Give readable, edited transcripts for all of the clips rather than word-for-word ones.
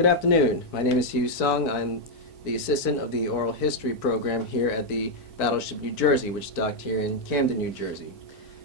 Good afternoon. My name is Hugh Sung. I'm the assistant of the oral history program here at the Battleship New Jersey, which docked here in Camden, New Jersey.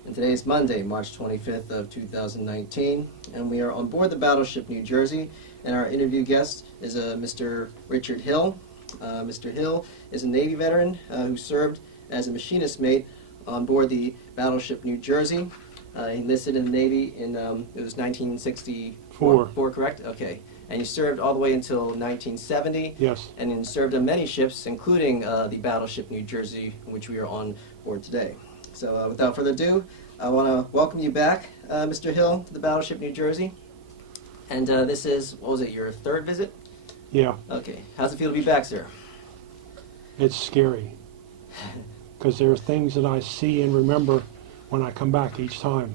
And today is Monday, March 25th of 2019, and we are on board the Battleship New Jersey, and our interview guest is Mr. Richard Hill. Mr. Hill is a Navy veteran who served as a machinist mate on board the Battleship New Jersey. He enlisted in the Navy in, it was 1964, correct? Okay. And you served all the way until 1970. Yes. And you served on many ships, including the Battleship New Jersey, which we are on board today. So without further ado, I want to welcome you back, Mr. Hill, to the Battleship New Jersey. And this is, what was it, your third visit? Yeah. Okay. How's it feel to be back, sir? It's scary. Because there are things that I see and remember when I come back each time.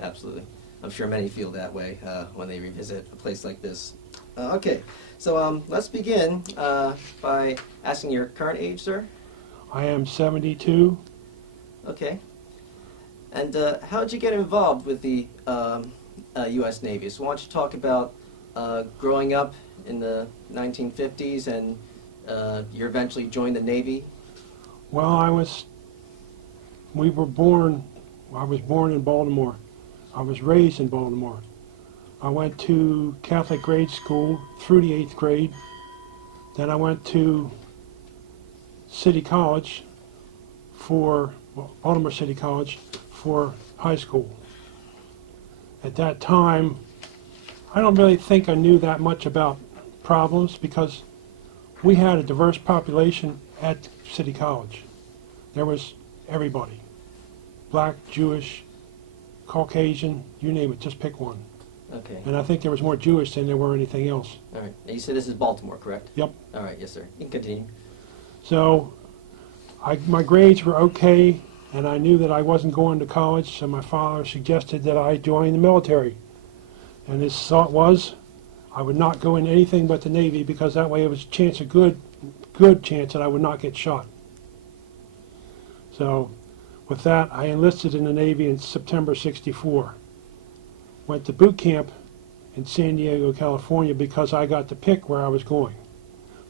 Absolutely. I'm sure many feel that way when they revisit a place like this. Okay, so let's begin by asking your current age, sir. I am 72. Okay. And how did you get involved with the U.S. Navy? So why don't you talk about growing up in the 1950s and you eventually joined the Navy? Well, I was born in Baltimore. I was raised in Baltimore. I went to Catholic grade school through the 8th grade. Then I went to City College Baltimore City College for high school. At that time, I don't really think I knew that much about problems because we had a diverse population at City College. There was everybody. Black, Jewish, Caucasian, you name it, just pick one. Okay. And I think there was more Jewish than there were anything else. All right. Now you said this is Baltimore, correct? Yep. All right, yes, sir. You can continue. So my grades were okay, and I knew that I wasn't going to college, so my father suggested that I join the military. And his thought was I would not go into anything but the Navy because that way it was a good chance that I would not get shot. So with that, I enlisted in the Navy in September '64. Went to boot camp in San Diego, California because I got to pick where I was going.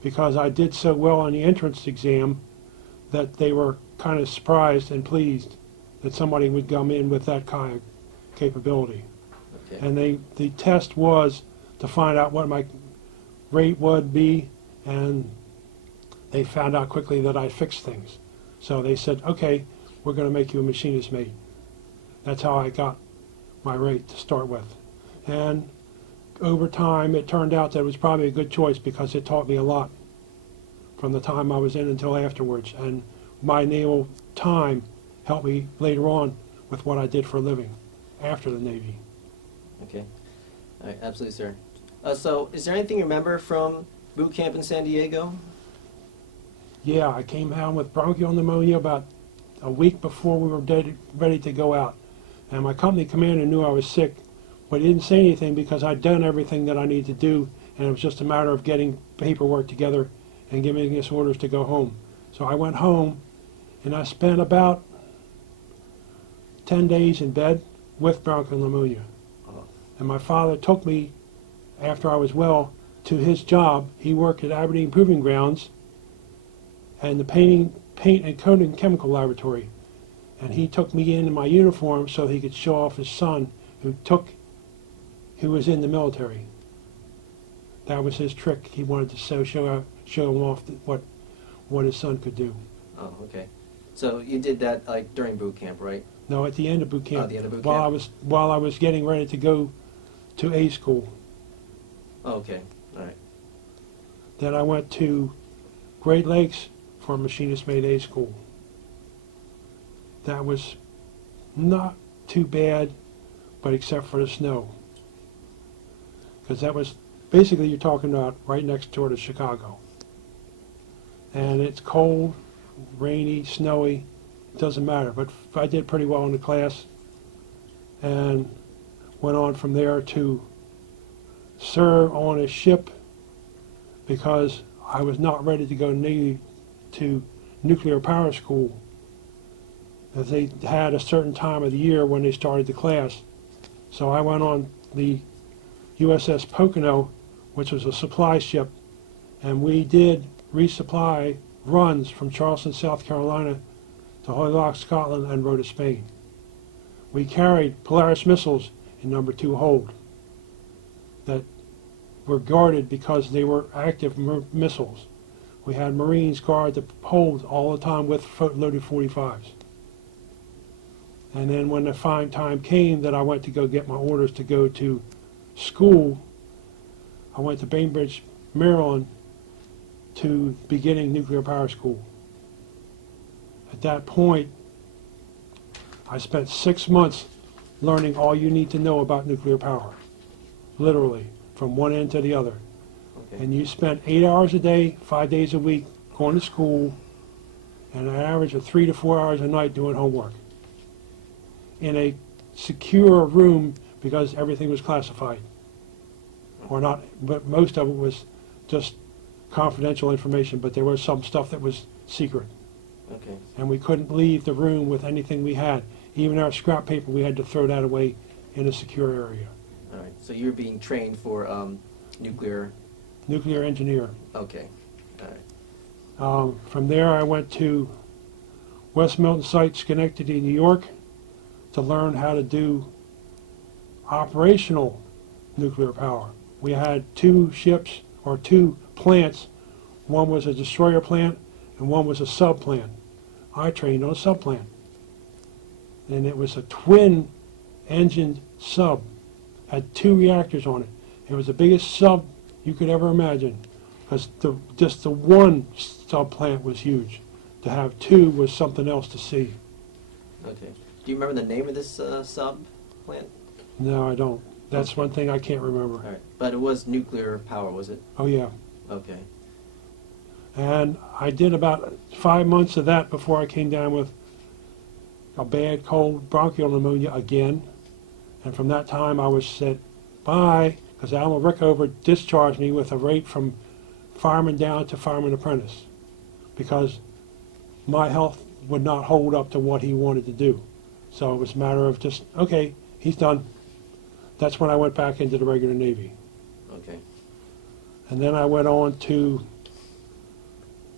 Because I did so well on the entrance exam that they were kind of surprised and pleased that somebody would come in with that kind of capability. Okay. And the test was to find out what my rate would be, and they found out quickly that I fixed things. So they said, okay, we're going to make you a machinist mate. That's how I got my rate to start with. And over time, it turned out that it was probably a good choice because it taught me a lot from the time I was in until afterwards. And my naval time helped me later on with what I did for a living after the Navy. Okay. All right, absolutely, sir. So is there anything you remember from boot camp in San Diego? Yeah, I came down with bronchial pneumonia about a week before we were ready to go out. And my company commander knew I was sick, but he didn't say anything because I'd done everything that I needed to do, and it was just a matter of getting paperwork together and giving us orders to go home. So I went home, and I spent about 10 days in bed with bronchial pneumonia. And my father took me, after I was well, to his job. He worked at Aberdeen Proving Grounds and the paint and coating chemical laboratory. And he took me in my uniform so he could show off his son who was in the military. That was his trick. He wanted to show him off what his son could do. Oh, okay. So you did that like during boot camp, right? No, at the end of boot camp. Oh, the end of boot camp. While I was getting ready to go to A school. Oh, okay. All right. Then I went to Great Lakes for machinist mate A school. That was not too bad, but except for the snow. Because that was, basically you're talking about right next door to Chicago. And it's cold, rainy, snowy, it doesn't matter. But I did pretty well in the class and went on from there to serve on a ship because I was not ready to go to nuclear power school. As they had a certain time of the year when they started the class. So I went on the USS Pocono, which was a supply ship, and we did resupply runs from Charleston, South Carolina to Hoylake, Scotland, and Rota, Spain. We carried Polaris missiles in No. 2 hold that were guarded because they were active missiles. We had Marines guard the hold all the time with loaded 45s. And then when the fine time came that I went to go get my orders to go to school, I went to Bainbridge, Maryland, to beginning nuclear power school. At that point, I spent 6 months learning all you need to know about nuclear power, literally, from one end to the other. Okay. And you spent 8 hours a day, 5 days a week, going to school, and an average of 3 to 4 hours a night doing homework in a secure room because everything was classified. Or not, but most of it was just confidential information, but there was some stuff that was secret. Okay. And we couldn't leave the room with anything we had. Even our scrap paper, we had to throw that away in a secure area. All right. So you're being trained for nuclear. Nuclear engineer. Okay. All right. From there, I went to West Milton Site, Schenectady, New York, to learn how to do operational nuclear power. We had 2 ships, or 2 plants. One was a destroyer plant, and one was a sub plant. I trained on a sub plant. And it was a twin-engined sub. Had 2 reactors on it. It was the biggest sub you could ever imagine, because just the one sub plant was huge. To have 2 was something else to see. Okay. Do you remember the name of this sub plant? No, I don't. That's one thing I can't remember. All right. But it was nuclear power, was it? Oh yeah. Okay. And I did about 5 months of that before I came down with a bad cold bronchial pneumonia again. And from that time I was said bye, because Alma Rickover discharged me with a rate from fireman down to fireman apprentice, because my health would not hold up to what he wanted to do. So it was a matter of just, okay, he's done. That's when I went back into the regular Navy. Okay. And then I went on to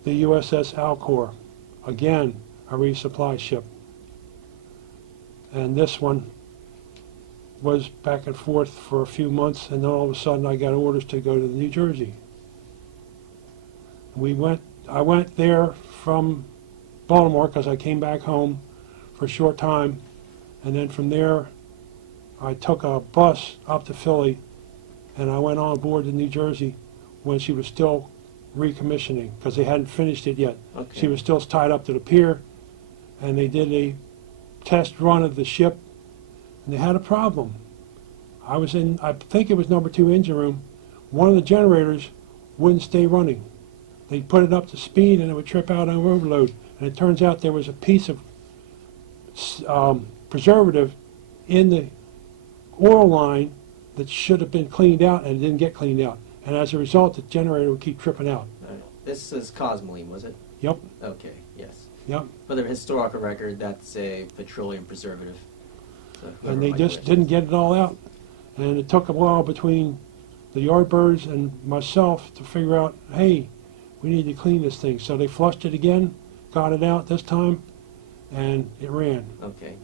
the USS Alcor, again, a resupply ship. And this one was back and forth for a few months, and then all of a sudden I got orders to go to New Jersey. I went there from Baltimore because I came back home for a short time, and then from there I took a bus up to Philly, and I went on board to New Jersey when she was still recommissioning, because they hadn't finished it yet. Okay. She was still tied up to the pier, and they did a test run of the ship, and they had a problem. I was in, I think it was No. 2 engine room. One of the generators wouldn't stay running. They put it up to speed and it would trip out on overload. And it turns out there was a piece of preservative in the oil line that should have been cleaned out, and it didn't get cleaned out. And as a result, the generator would keep tripping out. All right. This is Cosmoline, was it? Yep, Okay. Yes. yep. For the historical record, that's a petroleum preservative. So And they just didn't get it all out. And it took a while between the Yardbirds and myself to figure out, hey, we need to clean this thing. So they flushed it again, got it out this time, and it ran. Okay.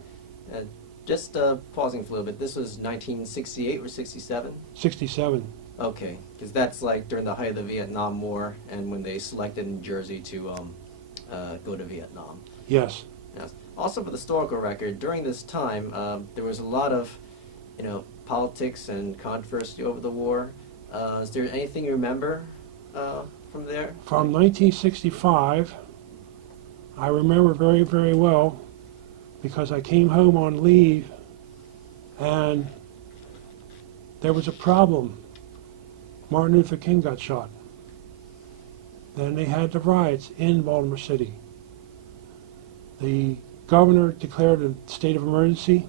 Just pausing for a little bit. This was 1968 or 67? 67. Okay, because that's like during the height of the Vietnam War, and when they selected New Jersey to go to Vietnam. Yes. Yes. Also, for the historical record, during this time, there was a lot of, politics and controversy over the war. Is there anything you remember from there? From 1965, I remember very, very well, because I came home on leave and there was a problem. Martin Luther King got shot. Then they had the riots in Baltimore City. The governor declared a state of emergency.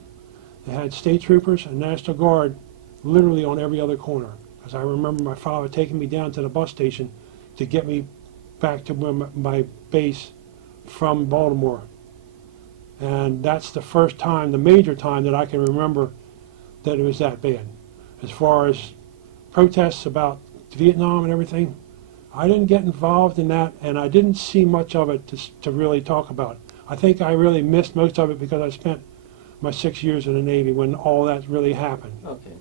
They had state troopers and National Guard literally on every other corner. Because I remember my father taking me down to the bus station to get me back to my base from Baltimore. And that's the first time, the major time, that I can remember that it was that bad. As far as protests about Vietnam and everything, I didn't get involved in that, and I didn't see much of it to really talk about. I think I really missed most of it because I spent my 6 years in the Navy when all that really happened. Okay,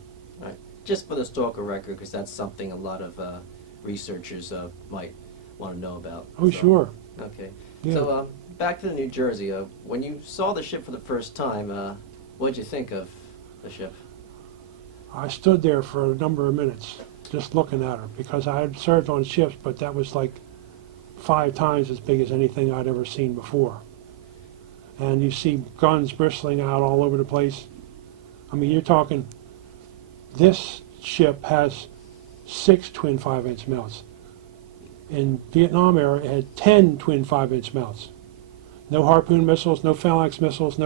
all right. Just for the historical record, because that's something a lot of researchers might want to know about. Oh, So, sure. Okay. Yeah. So back to the New Jersey. When you saw the ship for the first time, what did you think of the ship? I stood there for a number of minutes just looking at her because I had served on ships, but that was like 5 times as big as anything I'd ever seen before. And you see guns bristling out all over the place. I mean, you're talking, this ship has 6 twin 5-inch melts. In Vietnam era, it had 10 twin 5-inch melts. No Harpoon missiles, no Phalanx missiles,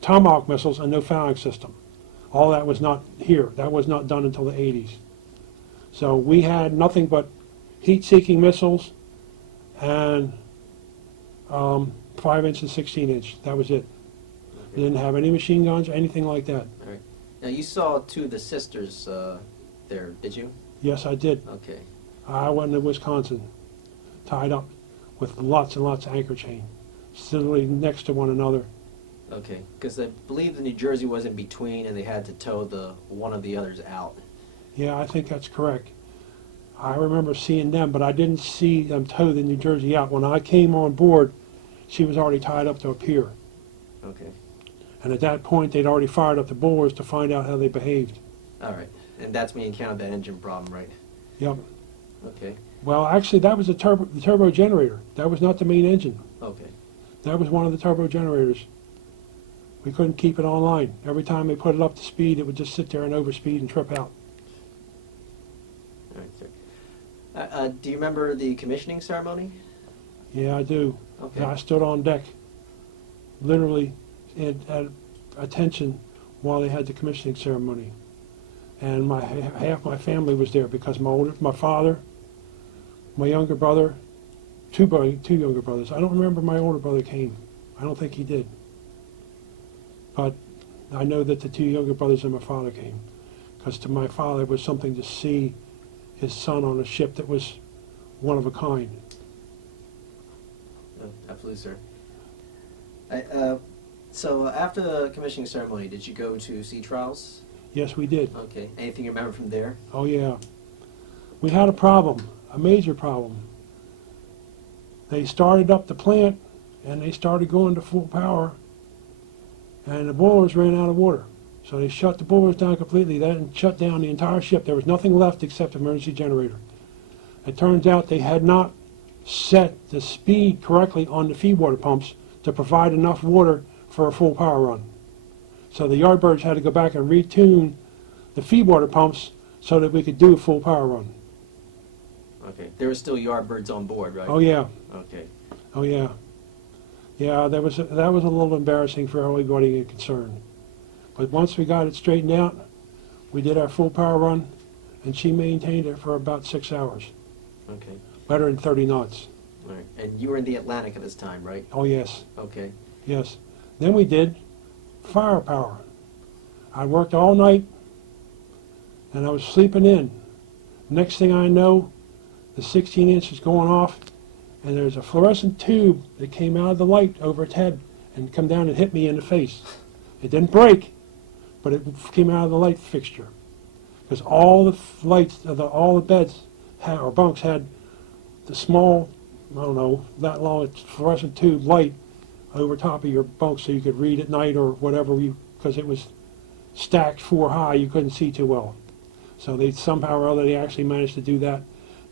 Tomahawk missiles, and no Phalanx system. All that was not here. That was not done until the 80s. So we had nothing but heat-seeking missiles and 5-inch and 16-inch. That was it. We didn't have any machine guns or anything like that. All right. Now, you saw 2 of the sisters there, did you? Yes, I did. Okay. I went to Wisconsin, tied up with lots and lots of anchor chain, literally next to one another. Okay, because I believe the New Jersey was in between, and they had to tow one of the others out. Yeah, I think that's correct. I remember seeing them, but I didn't see them tow the New Jersey out. When I came on board, she was already tied up to a pier. Okay. And at that point, they'd already fired up the boilers to find out how they behaved. All right. And that's when you encountered that engine problem, right? Yep. Okay. Well, actually, that was the turbo generator. That was not the main engine. Okay. That was one of the turbo generators. We couldn't keep it online. Every time they put it up to speed, it would just sit there and overspeed and trip out. All right, sir. Do you remember the commissioning ceremony? Yeah, I do. Okay. I stood on deck, literally at attention while they had the commissioning ceremony. And half my family was there because my father, my younger brother, two younger brothers. I don't remember my older brother came. I don't think he did. But I know that the 2 younger brothers and my father came, because to my father it was something to see his son on a ship that was one of a kind. Absolutely, sir. So after the commissioning ceremony, did you go to sea trials? Yes, we did. Okay. Anything you remember from there? Oh, yeah. We had a problem, a major problem. They started up the plant, and they started going to full power, and the boilers ran out of water. So they shut the boilers down completely. That shut down the entire ship. There was nothing left except emergency generator. It turns out they had not set the speed correctly on the feed water pumps to provide enough water for a full power run. So the Yardbirds had to go back and retune the feed water pumps so that we could do a full power run. Okay. There were still Yardbirds on board, right? Oh, yeah. Okay. Oh, yeah. Yeah, that was a little embarrassing for everybody concerned. But once we got it straightened out, we did our full power run, and she maintained it for about 6 hours. Okay. Better than 30 knots. All right. And you were in the Atlantic at this time, right? Oh, yes. Okay. Yes. Then we did firepower. I worked all night, and I was sleeping in. Next thing I know, the 16-inch is going off, and there's a fluorescent tube that came out of the light over its head and come down and hit me in the face. It didn't break, but it came out of the light fixture. Because all the lights, all the beds or bunks had the small, I don't know, that long fluorescent tube light over top of your bunk so you could read at night or whatever, because it was stacked 4 high, you couldn't see too well. So they somehow or other they actually managed to do that.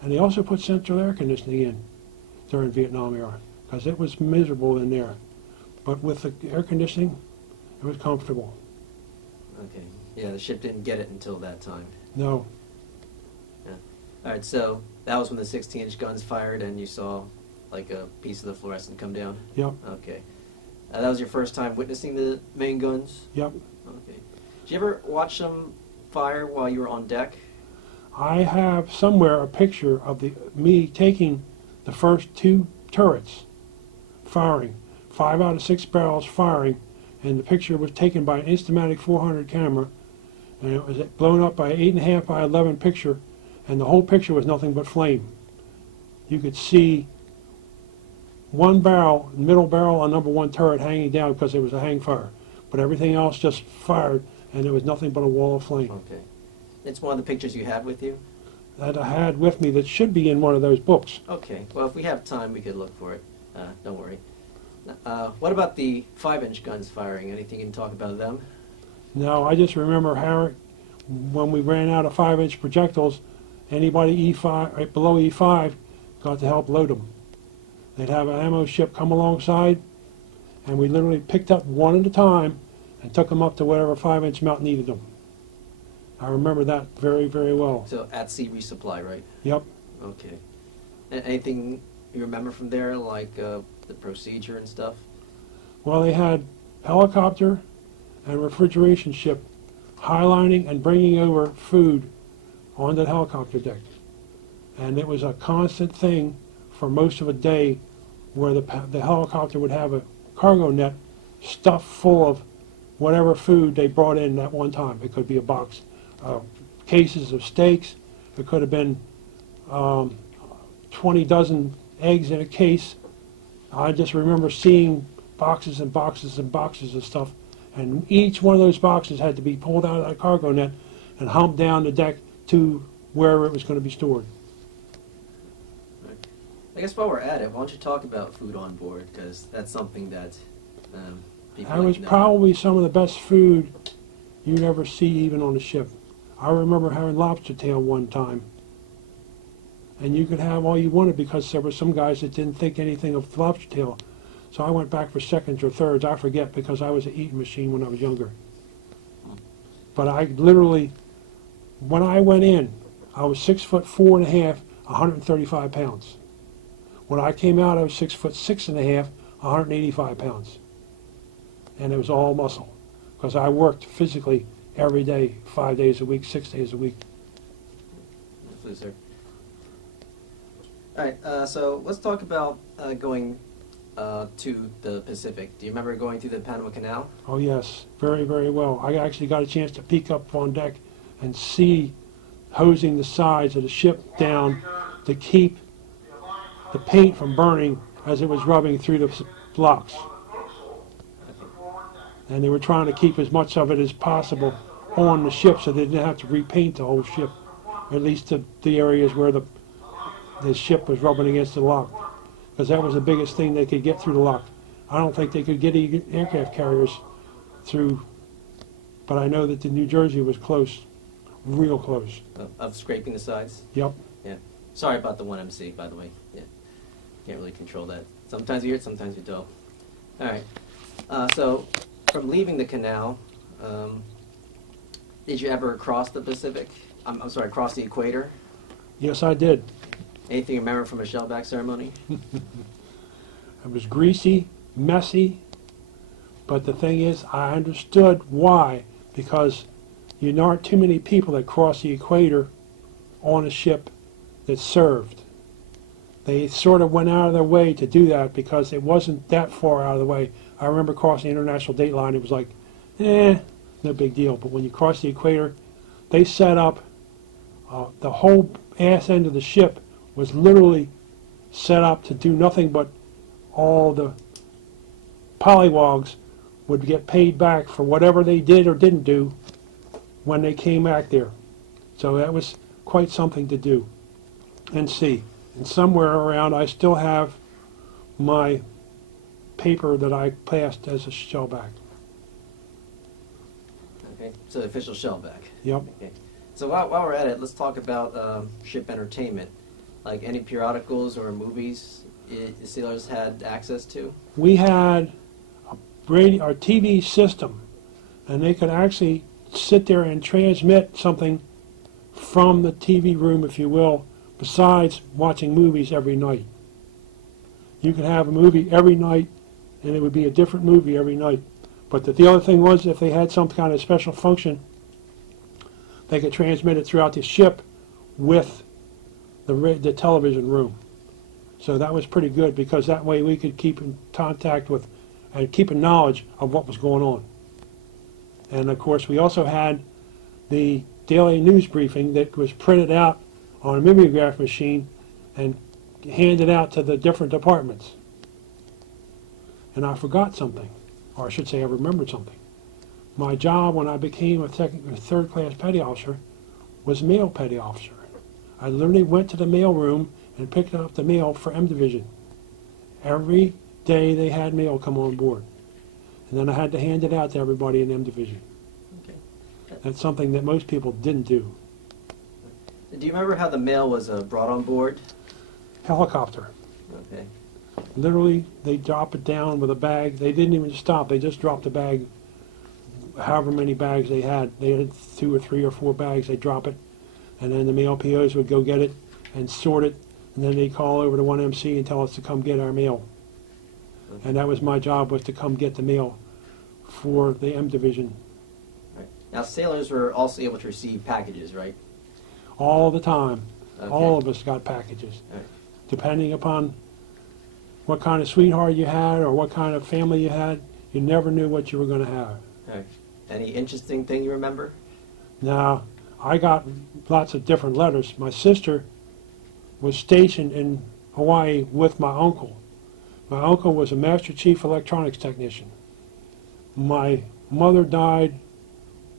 And they also put central air conditioning in during Vietnam era, because it was miserable in there. But with the air conditioning, it was comfortable. Okay. Yeah, the ship didn't get it until that time. No. Yeah. All right, so that was when the 16-inch guns fired and you saw like a piece of the fluorescent come down? Yep. Okay. That was your first time witnessing the main guns? Yep. Okay. Did you ever watch them fire while you were on deck? I have somewhere a picture of me taking the first 2 turrets, firing, 5 out of 6 barrels firing, and the picture was taken by an Instamatic 400 camera, and it was blown up by an 8.5 by 11 picture, and the whole picture was nothing but flame. You could see one barrel, middle barrel on number 1 turret hanging down because it was a hang fire, but everything else just fired, and there was nothing but a wall of flame. Okay. It's one of the pictures you have with you? That I had with me that should be in one of those books. Okay. Well, if we have time, we could look for it. Don't worry. What about the 5-inch guns firing? Anything you can talk about them? Now, I just remember how when we ran out of 5-inch projectiles, anybody E5, right below E5 got to help load them. They'd have an ammo ship come alongside, and we literally picked up one at a time and took them up to whatever 5-inch mount needed them. I remember that very, very well. So at sea resupply, right? Yep. Okay. Anything you remember from there, like the procedure and stuff? Well, they had helicopter and refrigeration ship highlining and bringing over food onto the helicopter deck. And it was a constant thing for most of a day where the helicopter would have a cargo net stuffed full of whatever food they brought in at one time. It could be a box, cases of steaks. It could have been 20 dozen eggs in a case. I just remember seeing boxes and boxes and boxes of stuff, and each one of those boxes had to be pulled out of that cargo net and humped down the deck to wherever it was going to be stored. I guess while we're at it, why don't you talk about food on board, because that's something that people That was know. probably some of the best food you'd ever see even on a ship. I remember having lobster tail one time, and you could have all you wanted because there were some guys that didn't think anything of lobster tail. So I went back for seconds or thirds, I forget, because I was an eating machine when I was younger. But I literally, when I went in, I was 6'4.5", 135 pounds. When I came out, I was 6'6.5", 185 pounds. And it was all muscle, because I worked physically every day, 5 days a week, 6 days a week. Absolutely, sir. All right, so let's talk about going to the Pacific. Do you remember going through the Panama Canal? Oh yes, very, very well. I actually got a chance to peek up on deck and see hosing the sides of the ship down to keep the paint from burning as it was rubbing through the blocks. And they were trying to keep as much of it as possible on the ship so they didn't have to repaint the whole ship, or at least the areas where the ship was rubbing against the lock, because that was the biggest thing they could get through the lock. I don't think they could get aircraft carriers through, but I know that the New Jersey was close, real close. Of scraping the sides? Yep. Yeah. Sorry about the 1MC, by the way. Yeah. Can't really control that. Sometimes you hear it, sometimes you don't. All right. So, from leaving the canal, did you ever cross the Pacific? I'm sorry, cross the equator? Yes, I did. Anything you remember from a shellback ceremony? It was greasy, messy, but the thing is, I understood why, because you aren't too many people that cross the equator on a ship that served. They sort of went out of their way to do that because it wasn't that far out of the way. I remember crossing the international date line, it was like, no big deal. But when you cross the equator, they set up, the whole ass end of the ship was literally set up to do nothing but all the polywogs would get paid back for whatever they did or didn't do when they came back there. So that was quite something to do and see. And somewhere around I still have my paper that I passed as a shellback. Okay, so the official shellback. Yep. Okay. So while we're at it, let's talk about ship entertainment. Like any periodicals or movies the sailors had access to? We had a radio or TV system, and they could actually sit there and transmit something from the TV room, if you will, besides watching movies every night. You could have a movie every night, and it would be a different movie every night. But the other thing was, if they had some kind of special function, they could transmit it throughout the ship with the television room. So that was pretty good, because that way we could keep in contact with and keep a knowledge of what was going on. And of course we also had the daily news briefing that was printed out on a mimeograph machine and handed out to the different departments. And I forgot something, or I should say I remembered something. My job when I became a second or third class petty officer was mail petty officer. I literally went to the mail room and picked up the mail for M Division. Every day they had mail come on board. And then I had to hand it out to everybody in M Division. Okay. That's something that most people didn't do. Do you remember how the mail was brought on board? Helicopter. Okay. Literally, they drop it down with a bag. They didn't even stop. They just dropped the bag, however many bags they had. They had 2 or 3 or 4 bags. They drop it, and then the mail POs would go get it and sort it, and then they'd call over to 1MC and tell us to come get our mail. Okay. And that was my job, was to come get the mail for the M Division Right. Now, sailors were also able to receive packages, right? all the time. Okay. All of us got packages. Right. Depending upon what kind of sweetheart you had or what kind of family you had, you never knew what you were going to have. Right. Any interesting thing you remember? Now, I got lots of different letters. My sister was stationed in Hawaii with my uncle. My uncle was a Master Chief Electronics Technician. My mother died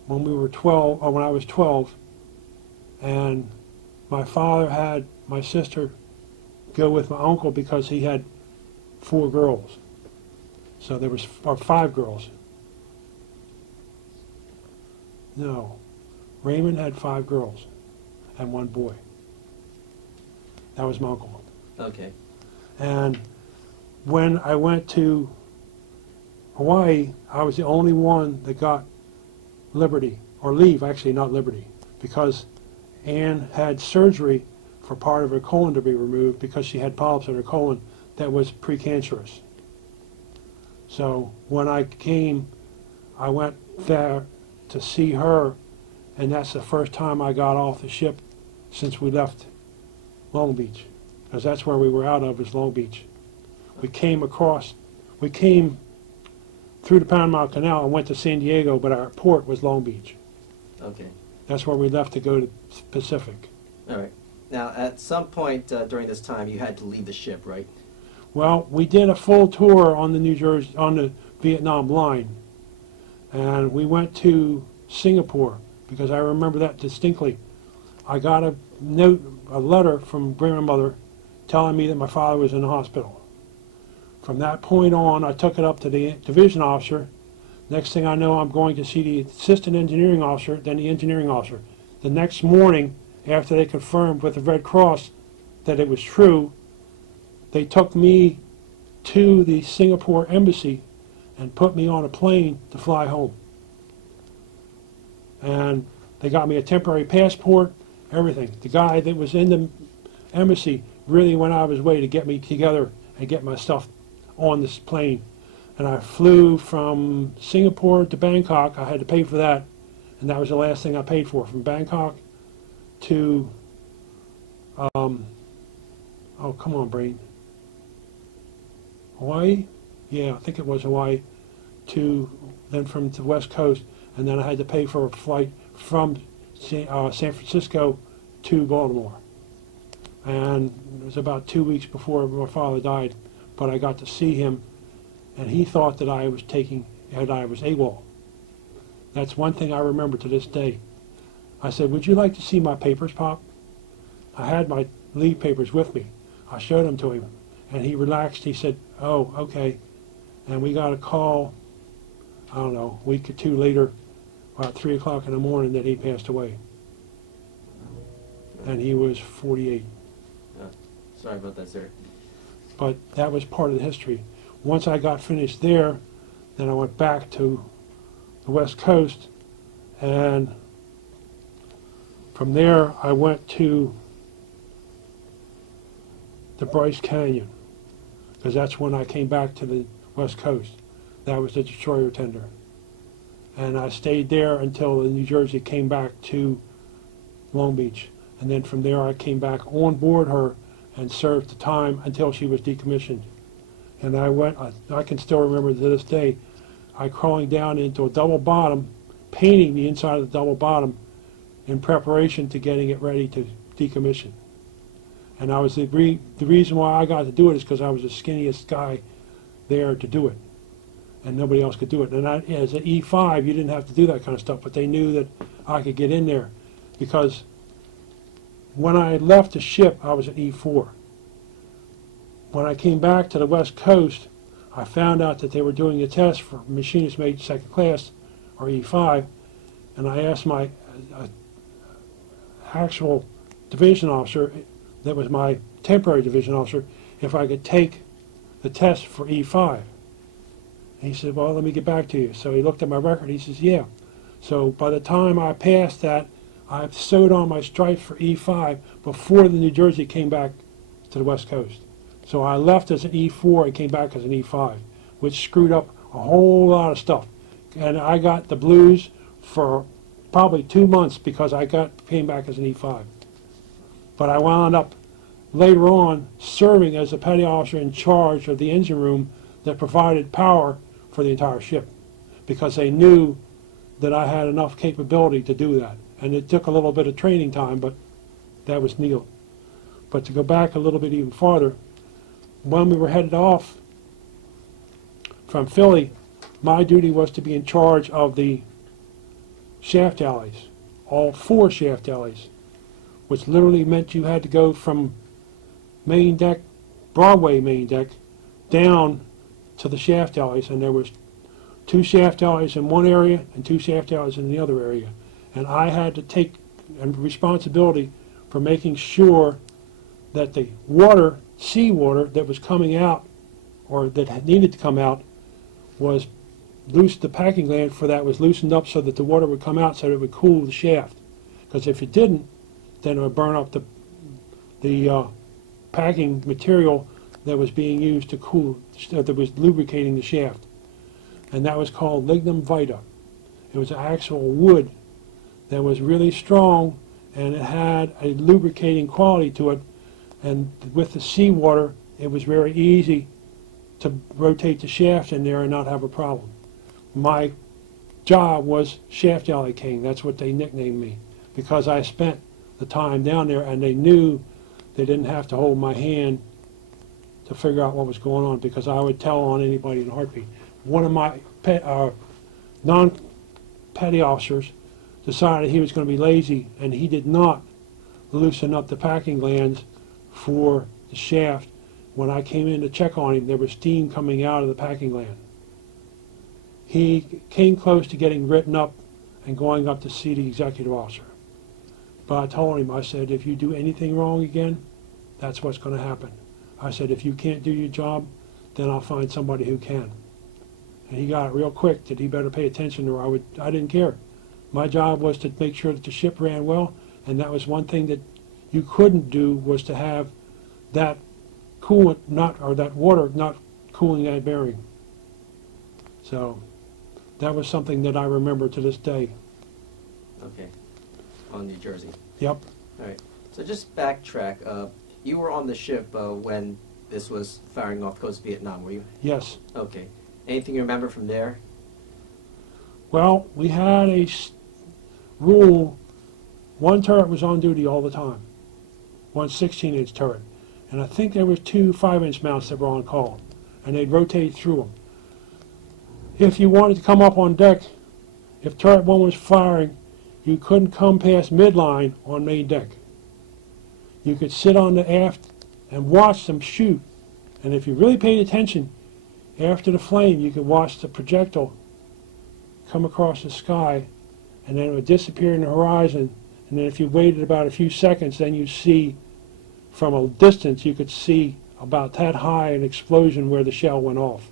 when we were 12, or when I was 12, and my father had my sister go with my uncle because he had 4 girls. So there was, or 5 girls. No, Raymond had 5 girls and 1 boy. That was my uncle. Okay. And when I went to Hawaii, I was the only one that got liberty, or leave, actually not liberty, because Anne had surgery for part of her colon to be removed because she had polyps in her colon that was precancerous. So when I came, I went there to see her, and that's the first time I got off the ship since we left Long Beach, because that's where we were out of, is Long Beach. We came through the Panama Canal and went to San Diego, but our port was Long Beach. Okay. That's where we left to go to Pacific. All right. Now, at some point during this time, you had to leave the ship, right? Well, we did a full tour on the Vietnam line, and we went to Singapore because I remember that distinctly. I got a letter from grandmother telling me that my father was in the hospital. From that point on, I took it up to the division officer. Next thing I know, I'm going to see the assistant engineering officer, then the engineering officer. The next morning, after they confirmed with the Red Cross that it was true, they took me to the Singapore embassy and put me on a plane to fly home. And they got me a temporary passport, everything. The guy that was in the embassy really went out of his way to get me together and get my stuff on this plane. And I flew from Singapore to Bangkok. I had to pay for that, and that was the last thing I paid for. From Bangkok to, oh, come on, brain. Hawaii? Yeah, I think it was Hawaii. Then from the West Coast, and then I had to pay for a flight from San Francisco to Baltimore. And it was about 2 weeks before my father died, but I got to see him, and he thought that I was AWOL. That's one thing I remember to this day. I said, "Would you like to see my papers, Pop?" I had my leave papers with me. I showed them to him, and he relaxed. He said, "Oh, okay." And we got a call, I don't know, a week or 2 later, about 3 o'clock in the morning, that he passed away. And he was 48. Sorry about that, sir. But that was part of the history. Once I got finished there, then I went back to the West Coast, and from there I went to the Bryce Canyon, because that's when I came back to the West Coast. That was the destroyer tender. And I stayed there until the New Jersey came back to Long Beach. And then from there I came back on board her and served the time until she was decommissioned. And I can still remember to this day, I crawling down into a double bottom, painting the inside of the double bottom, in preparation to getting it ready to decommission. And I was the reason why I got to do it is because I was the skinniest guy there to do it, and nobody else could do it. And as an E5, you didn't have to do that kind of stuff, but they knew that I could get in there because when I left the ship, I was an E4. When I came back to the West Coast, I found out that they were doing a test for machinist mate second class, or E5, and I asked my actual division officer, that was my temporary division officer, if I could take the test for E5. And he said, well, let me get back to you. So he looked at my record, he says, yeah. So by the time I passed that, I sewed on my stripes for E5 before the New Jersey came back to the West Coast. So I left as an E4 and came back as an E5, which screwed up a whole lot of stuff. And I got the blues for probably 2 months because I came back as an E5. But I wound up later on serving as a petty officer in charge of the engine room that provided power for the entire ship, because they knew that I had enough capability to do that. And it took a little bit of training time, but that was neat. But to go back a little bit even farther, when we were headed off from Philly, my duty was to be in charge of the shaft alleys, all 4 shaft alleys, which literally meant you had to go from main deck, Broadway main deck, down to the shaft alleys, and there was 2 shaft alleys in one area and 2 shaft alleys in the other area. And I had to take responsibility for making sure that the water, seawater that was coming out, or that had needed to come out, was loose. The packing gland for that was loosened up so that the water would come out, so that it would cool the shaft. Because if it didn't, then it would burn up the packing material that was being used to cool, that was lubricating the shaft. And that was called lignum vitae. It was an actual wood that was really strong, and it had a lubricating quality to it. And with the seawater, it was very easy to rotate the shaft in there and not have a problem. My job was Shaft Alley King. That's what they nicknamed me, because I spent the time down there, and they knew they didn't have to hold my hand to figure out what was going on, because I would tell on anybody in a heartbeat. One of my non-petty officers decided he was going to be lazy, and he did not loosen up the packing glands for the shaft. When I came in to check on him, there was steam coming out of the packing gland. He came close to getting written up and going up to see the executive officer. But I told him, I said, if you do anything wrong again, that's what's going to happen. I said, if you can't do your job, then I'll find somebody who can. And he got it real quick that he better pay attention, or I didn't care. My job was to make sure that the ship ran well, and that was one thing that you couldn't do, was to have that coolant that water not cooling that bearing. So that was something that I remember to this day. Okay. On New Jersey. Yep. All right. So just backtrack. You were on the ship when this was firing off Coast Vietnam, were you? Yes. Okay. Anything you remember from there? Well, we had a rule. One turret was on duty all the time. One 16-inch turret. And I think there was 2 5-inch mounts that were on call. And they'd rotate through them. If you wanted to come up on deck, if turret 1 was firing, you couldn't come past midline on main deck. You could sit on the aft and watch them shoot. And if you really paid attention, after the flame, you could watch the projectile come across the sky, and then it would disappear in the horizon. And then if you waited about a few seconds, then you see, from a distance, you could see about that high an explosion where the shell went off.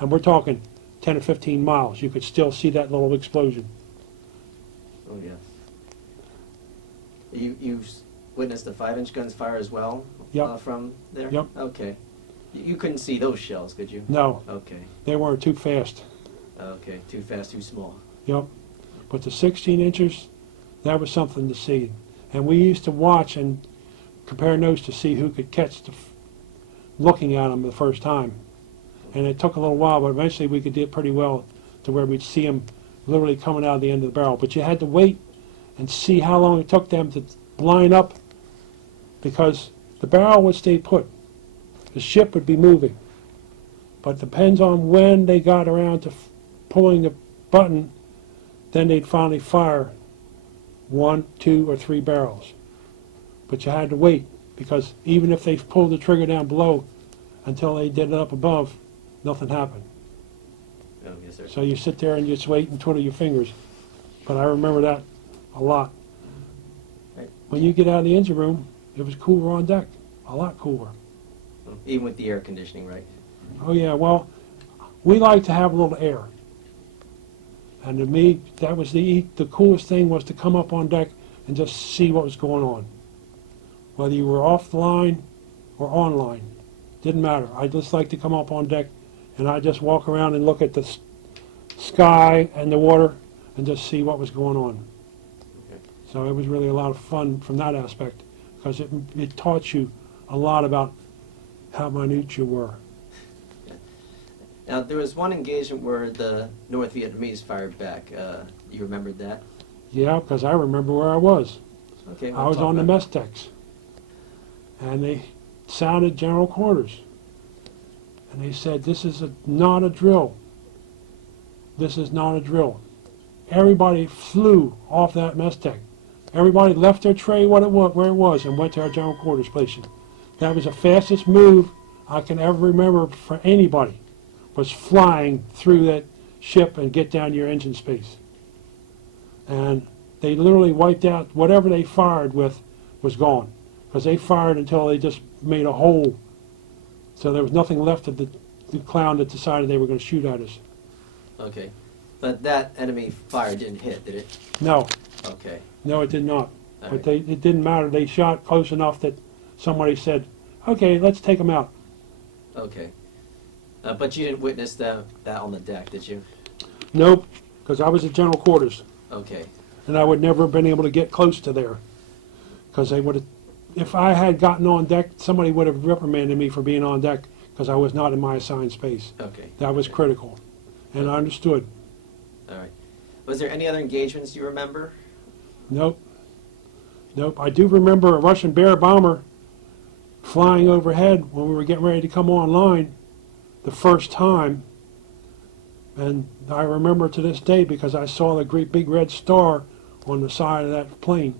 And we're talking 10 or 15 miles. You could still see that little explosion. Oh, yes. You witnessed the 5-inch guns fire as well? Yep. From there? Yep. Okay. You couldn't see those shells, could you? No. Okay. They weren't too fast. Okay. Too fast, too small. Yep. But the 16 inches, that was something to see. And we used to watch and compare notes to see who could catch looking at them the first time. And it took a little while, but eventually we could do it pretty well to where we'd see them literally coming out of the end of the barrel. But you had to wait and see how long it took them to line up, because the barrel would stay put. The ship would be moving. But depends on when they got around to pulling the button, then they'd finally fire 1, 2, or 3 barrels. But you had to wait, because even if they pulled the trigger down below until they did it up above, nothing happened. Oh, yes, sir. So you sit there and just wait and twiddle your fingers. But I remember that a lot. Right. When you get out of the engine room, it was cooler on deck, a lot cooler. Even with the air conditioning, right? Oh yeah, well, we like to have a little air. And to me, that was the coolest thing, was to come up on deck and just see what was going on. Whether you were off the line or on line, didn't matter. I just like to come up on deck and I just walk around and look at the sky and the water and just see what was going on. Okay. So it was really a lot of fun from that aspect, because it taught you a lot about how minute you were. Now, there was one engagement where the North Vietnamese fired back. You remembered that? Yeah, because I remember where I was. Okay. I was on the mess decks, and they sounded general quarters. And they said, "This is not a drill. This is not a drill." Everybody flew off that mess deck. Everybody left their tray where it was and went to our general quarters station. That was the fastest move I can ever remember for anybody, was flying through that ship and get down to your engine space. And they literally wiped out whatever they fired with was gone, because they fired until they just made a hole. So there was nothing left of the clown that decided they were going to shoot at us. Okay. But that enemy fire didn't hit, did it? No, Okay. no, it did not. All But right. it didn't matter. They shot close enough that somebody said, "Okay, let's take them out." Okay. But you didn't witness that on the deck, did you? Nope, because I was at general quarters, Okay. and I would never have been able to get close to there, because they would have. If I had gotten on deck, somebody would have reprimanded me for being on deck, because I was not in my assigned space. Okay. That was critical, and I understood. All right. Was there any other engagements you remember? Nope. Nope. I do remember a Russian Bear bomber flying overhead when we were getting ready to come online the first time. And I remember to this day because I saw the great big red star on the side of that plane.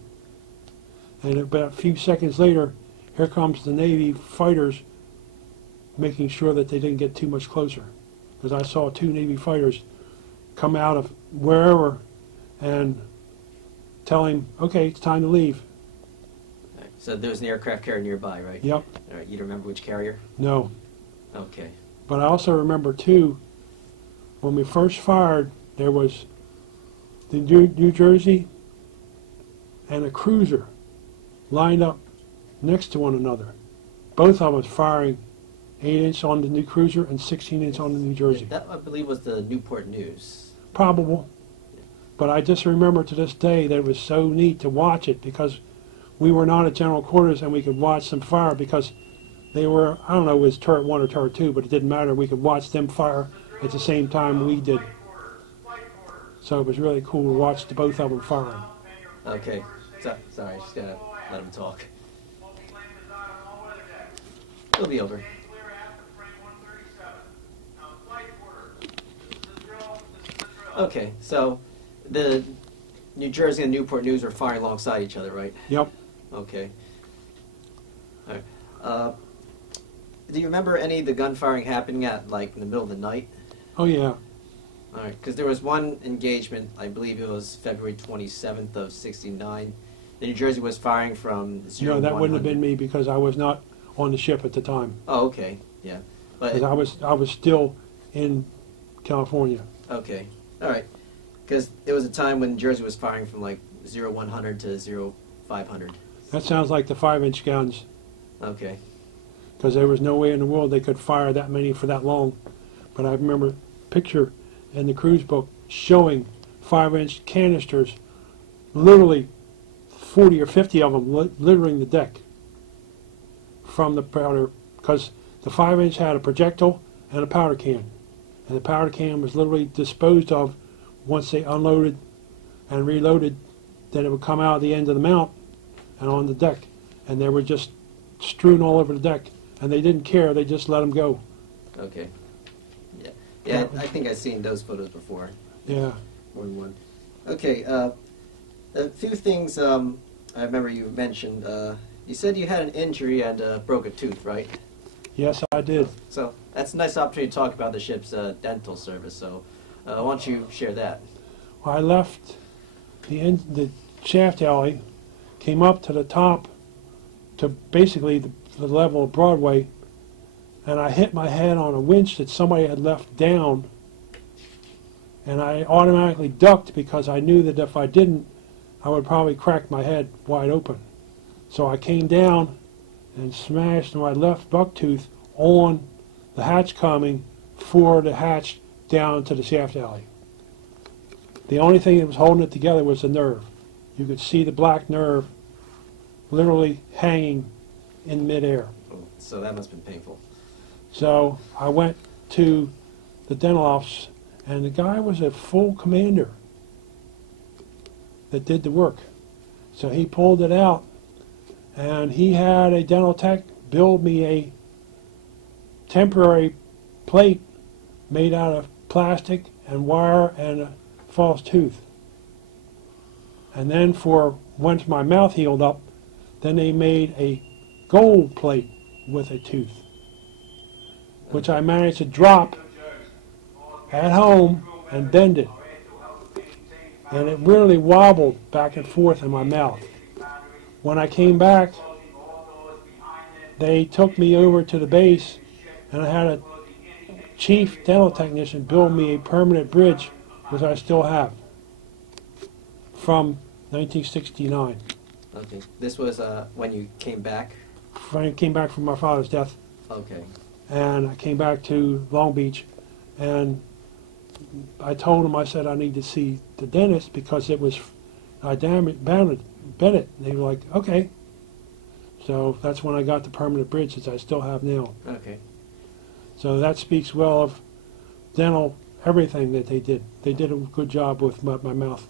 And about a few seconds later, here comes the Navy fighters making sure that they didn't get too much closer. Because I saw 2 Navy fighters come out of wherever and tell him, "Okay, it's time to leave." All right. So there was an aircraft carrier nearby, right? Yep. All right. You don't remember which carrier? No. Okay. But I also remember, too, when we first fired, there was the New Jersey and a cruiser lined up next to one another. Both of us firing 8-inch on the new cruiser and 16-inch on the New Jersey. That, I believe, was the Newport News. Probable. But I just remember to this day that it was so neat to watch it, because we were not at general quarters and we could watch them fire, because they were, I don't know, it was turret 1 or turret 2, but it didn't matter. We could watch them fire at the same time we did. So it was really cool to watch the both of them firing. Okay. Sorry, I just gotta let him talk. It'll be over. Okay, so the New Jersey and Newport News were firing alongside each other, right? Yep. Okay. All right. Do you remember any of the gunfiring happening at, like, in the middle of the night? Oh, yeah. All right, because there was one engagement, I believe it was February 27th of '69. The New Jersey was firing from 0 No, to that wouldn't have 100. been me, because I was not on the ship at the time. Oh, okay, yeah. But Because I was still in California. okay, all right. Because it was a time when New Jersey was firing from like 0-100 to 0-500. That sounds like the 5-inch guns, Okay, because there was no way in the world they could fire that many for that long. But I remember a picture in the cruise book showing 5-inch canisters, literally 40 or 50 of them littering the deck from the powder, because the 5-inch had a projectile and a powder can. And the powder can was literally disposed of once they unloaded and reloaded then it would come out the end of the mount and on the deck, and they were just strewn all over the deck, and they didn't care. They just let them go. Okay. Yeah. Yeah, I think I've seen those photos before. Yeah. More than one. Okay. A few things I remember you mentioned. You said you had an injury and broke a tooth, right? Yes, I did. So that's a nice opportunity to talk about the ship's dental service. So why don't you share that? I left the shaft alley, came up to the top, to basically the level of Broadway, and I hit my head on a winch that somebody had left down, and I automatically ducked because I knew that if I didn't, I would probably crack my head wide open. So I came down and smashed my left buck tooth on the hatch coming for the hatch down to the shaft alley. The only thing that was holding it together was the nerve. You could see the black nerve literally hanging in midair. Oh, so that must have been painful. So I went to the dental office, and the guy was a full commander that did the work. So he pulled it out, and he had a dental tech build me a temporary plate made out of plastic and wire and a false tooth. And then for once my mouth healed up, then they made a gold plate with a tooth, which I managed to drop at home and bend it. And it really wobbled back and forth in my mouth. When I came back, they took me over to the base, and I had a chief dental technician build me a permanent bridge, which I still have, from 1969. Okay. This was when you came back? When I came back from my father's death, Okay. and I came back to Long Beach, and I told him, I said I need to see the dentist because it was, I bent it. They were like, okay. So that's when I got the permanent bridge that I still have now. Okay. So that speaks well of dental, everything that they did. They did a good job with my mouth.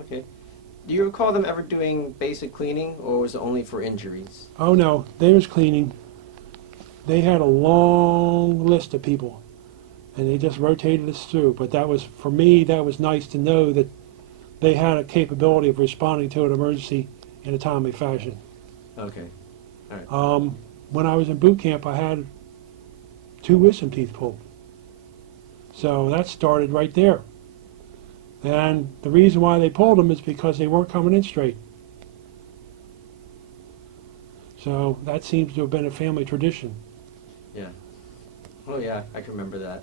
Okay. Do you recall them ever doing basic cleaning, or was it only for injuries? Oh no, they was cleaning. They had a long list of people, and they just rotated us through. But that was, for me, that was nice to know that they had a capability of responding to an emergency in a timely fashion. Okay. All right. When I was in boot camp, I had 2 wisdom teeth pulled. So that started right there. And the reason why they pulled them is because they weren't coming in straight. So that seems to have been a family tradition. Yeah. Oh yeah, I can remember that.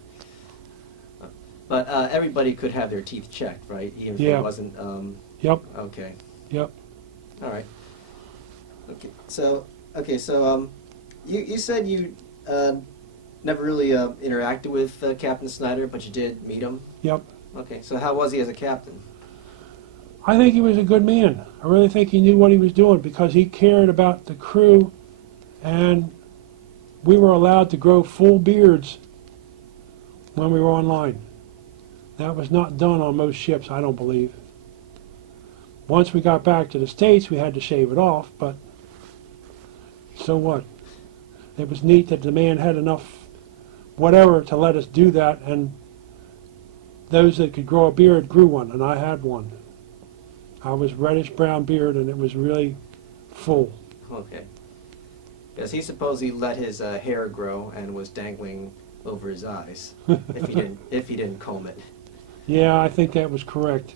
But everybody could have their teeth checked, right? Even if Yeah. it wasn't. Yep, Okay. yep. All right. Okay. So you said you never really interacted with Captain Snyder, but you did meet him. Yep. Okay. So how was he as a captain? I think he was a good man. I really think he knew what he was doing because he cared about the crew, and we were allowed to grow full beards when we were on line. That was not done on most ships, I don't believe. Once we got back to the States, we had to shave it off, but so what? It was neat that the man had enough whatever to let us do that, and those that could grow a beard grew one, and I had one. I was reddish brown beard, and it was really full. Okay. Because he supposedly let his hair grow and was dangling over his eyes if he didn't comb it. Yeah, I think that was correct.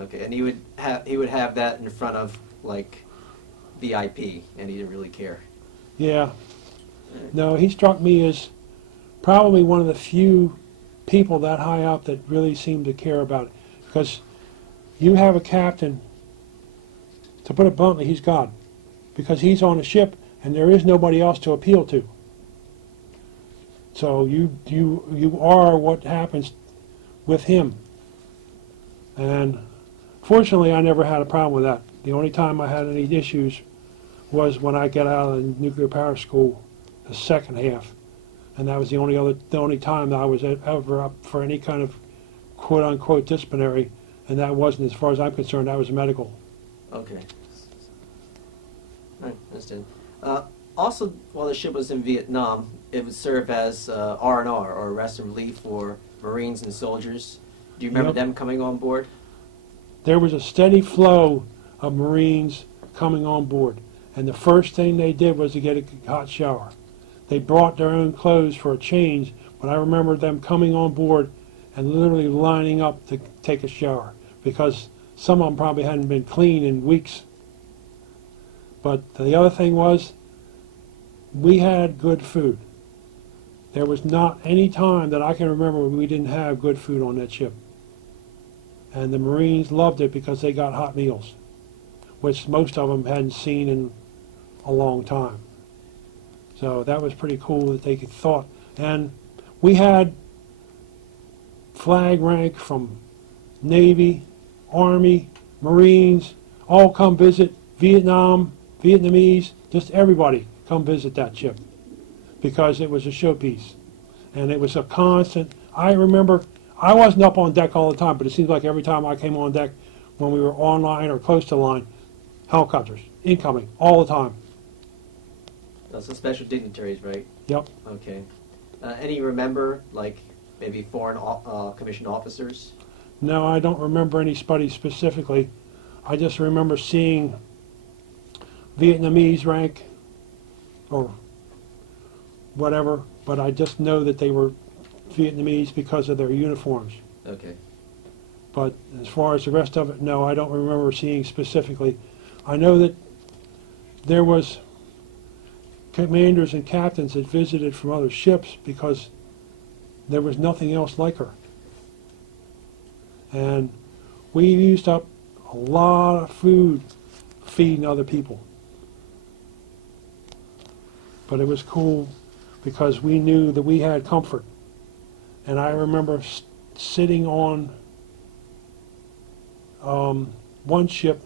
Okay, and he would have that in front of like VIP, and he didn't really care. Yeah. No, he struck me as probably one of the few people that high up that really seemed to care about it. Because you have a captain, to put it bluntly, he's God. Because he's on a ship and there is nobody else to appeal to. So you are what happens with him. And fortunately, I never had a problem with that. The only time I had any issues was when I got out of nuclear power school, the second half, and that was the only time that I was ever up for any kind of quote-unquote disciplinary, and that wasn't, as far as I'm concerned, that was medical. Okay. All right, understood. Also, while the ship was in Vietnam, it would serve as R&R, or rest and relief, for Marines and soldiers. Do you remember Yep. them coming on board? There was a steady flow of Marines coming on board, and the first thing they did was to get a hot shower. They brought their own clothes for a change, but I remember them coming on board and literally lining up to take a shower, because some of them probably hadn't been clean in weeks. But the other thing was, we had good food. There was not any time that I can remember when we didn't have good food on that ship. And the Marines loved it because they got hot meals, which most of them hadn't seen in a long time. So that was pretty cool that they could thought. And we had flag rank from Navy, Army, Marines, all come visit, Vietnam, Vietnamese, just everybody come visit that ship because it was a showpiece. And it was a constant, I remember, I wasn't up on deck all the time, but it seems like every time I came on deck when we were on line or close to line, helicopters, incoming, all the time. Some special dignitaries, right? Yep. Okay. Any remember, like, maybe foreign commissioned officers? No, I don't remember anybody specifically. I just remember seeing Vietnamese rank or whatever, but I just know that they were Vietnamese because of their uniforms. Okay. But as far as the rest of it, no, I don't remember seeing specifically. I know that there was commanders and captains that visited from other ships because there was nothing else like her. And we used up a lot of food feeding other people. But it was cool because we knew that we had comfort. And I remember sitting on one ship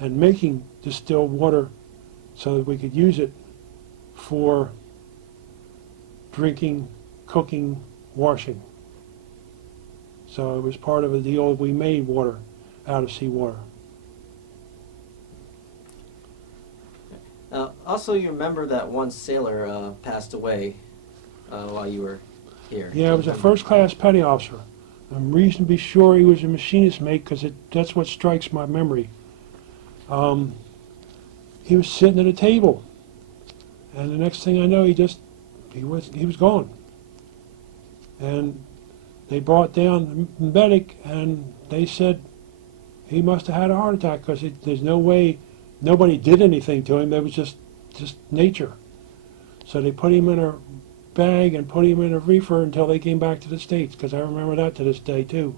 and making distilled water so that we could use it for drinking, cooking, washing. So it was part of the deal. We made water out of seawater. Also, you remember that one sailor passed away while you were here. Yeah, it was a first-class petty officer. I'm reasonably sure he was a machinist mate because that's what strikes my memory. He was sitting at a table, and the next thing I know, he was gone. And they brought down the medic, and they said he must have had a heart attack because there's no way nobody did anything to him. It was just nature. So they put him in a bag and put him in a reefer until they came back to the States, because I remember that to this day too.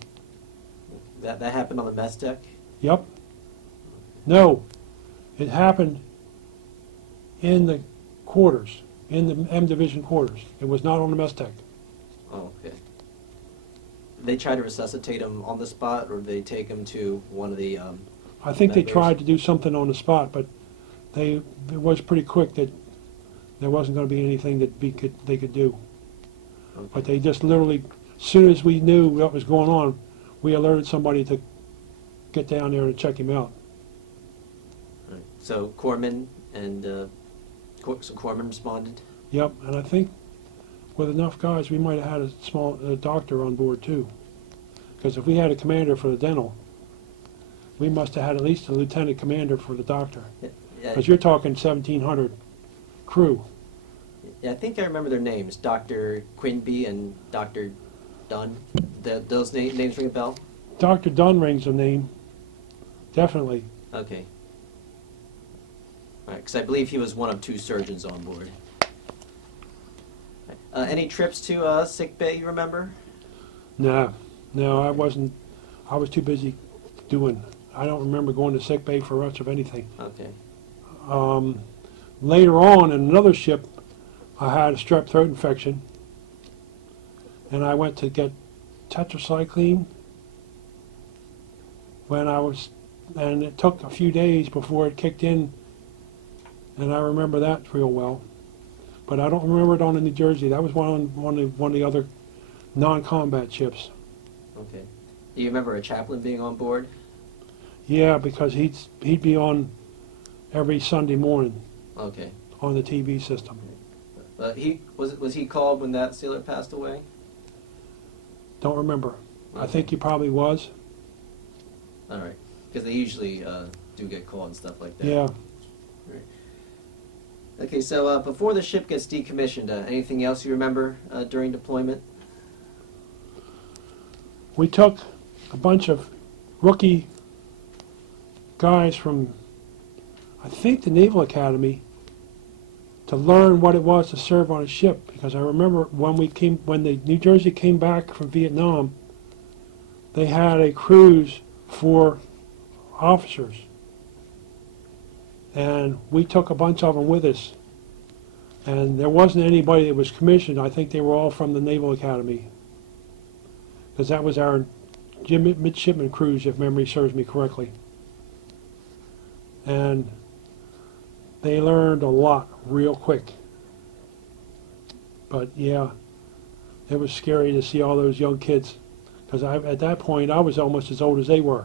That happened on the mess deck? Yep. No, it happened in the quarters, in the M Division quarters. It was not on the mess deck. Oh, okay. Did they try to resuscitate him on the spot, or did they take him to one of the I think they members? tried to do something on the spot, but it was pretty quick that there wasn't going to be anything that they could do. Okay. But they just literally, as soon as we knew what was going on, we alerted somebody to get down there and check him out. Right. So Corpsman and so Corpsman responded? Yep, and I think with enough guys, we might have had a small doctor on board too. Because if we had a commander for the dental, we must have had at least a lieutenant commander for the doctor. Yeah, Because you're talking 1,700 crew. yeah, I think I remember their names, Dr. Quinby and Dr. Dunn. Those names ring a bell? Dr. Dunn rings a name, definitely. Okay. All right, because I believe he was one of 2 surgeons on board. Any trips to sick bay you remember? No, I wasn't. I was too busy doing. I don't remember going to sick bay for much of anything. Okay. Later on, in another ship, I had a strep throat infection, and I went to get tetracycline and it took a few days before it kicked in, and I remember that real well. But I don't remember it on the New Jersey. That was one of the other non-combat ships. Okay. Do you remember a chaplain being on board? Yeah, because he'd be on every Sunday morning Okay. on the TV system. Was he called when that sailor passed away? Don't remember. I think he probably was. All right, because they usually do get called and stuff like that. Yeah. Okay, so before the ship gets decommissioned, anything else you remember during deployment? We took a bunch of rookie guys from, I think, the Naval Academy to learn what it was to serve on a ship. Because I remember when the New Jersey came back from Vietnam, they had a cruise for officers. And we took a bunch of them with us. And there wasn't anybody that was commissioned. I think they were all from the Naval Academy. Because that was our midshipman cruise, if memory serves me correctly. And they learned a lot real quick. But yeah, it was scary to see all those young kids. Because at that point, I was almost as old as they were.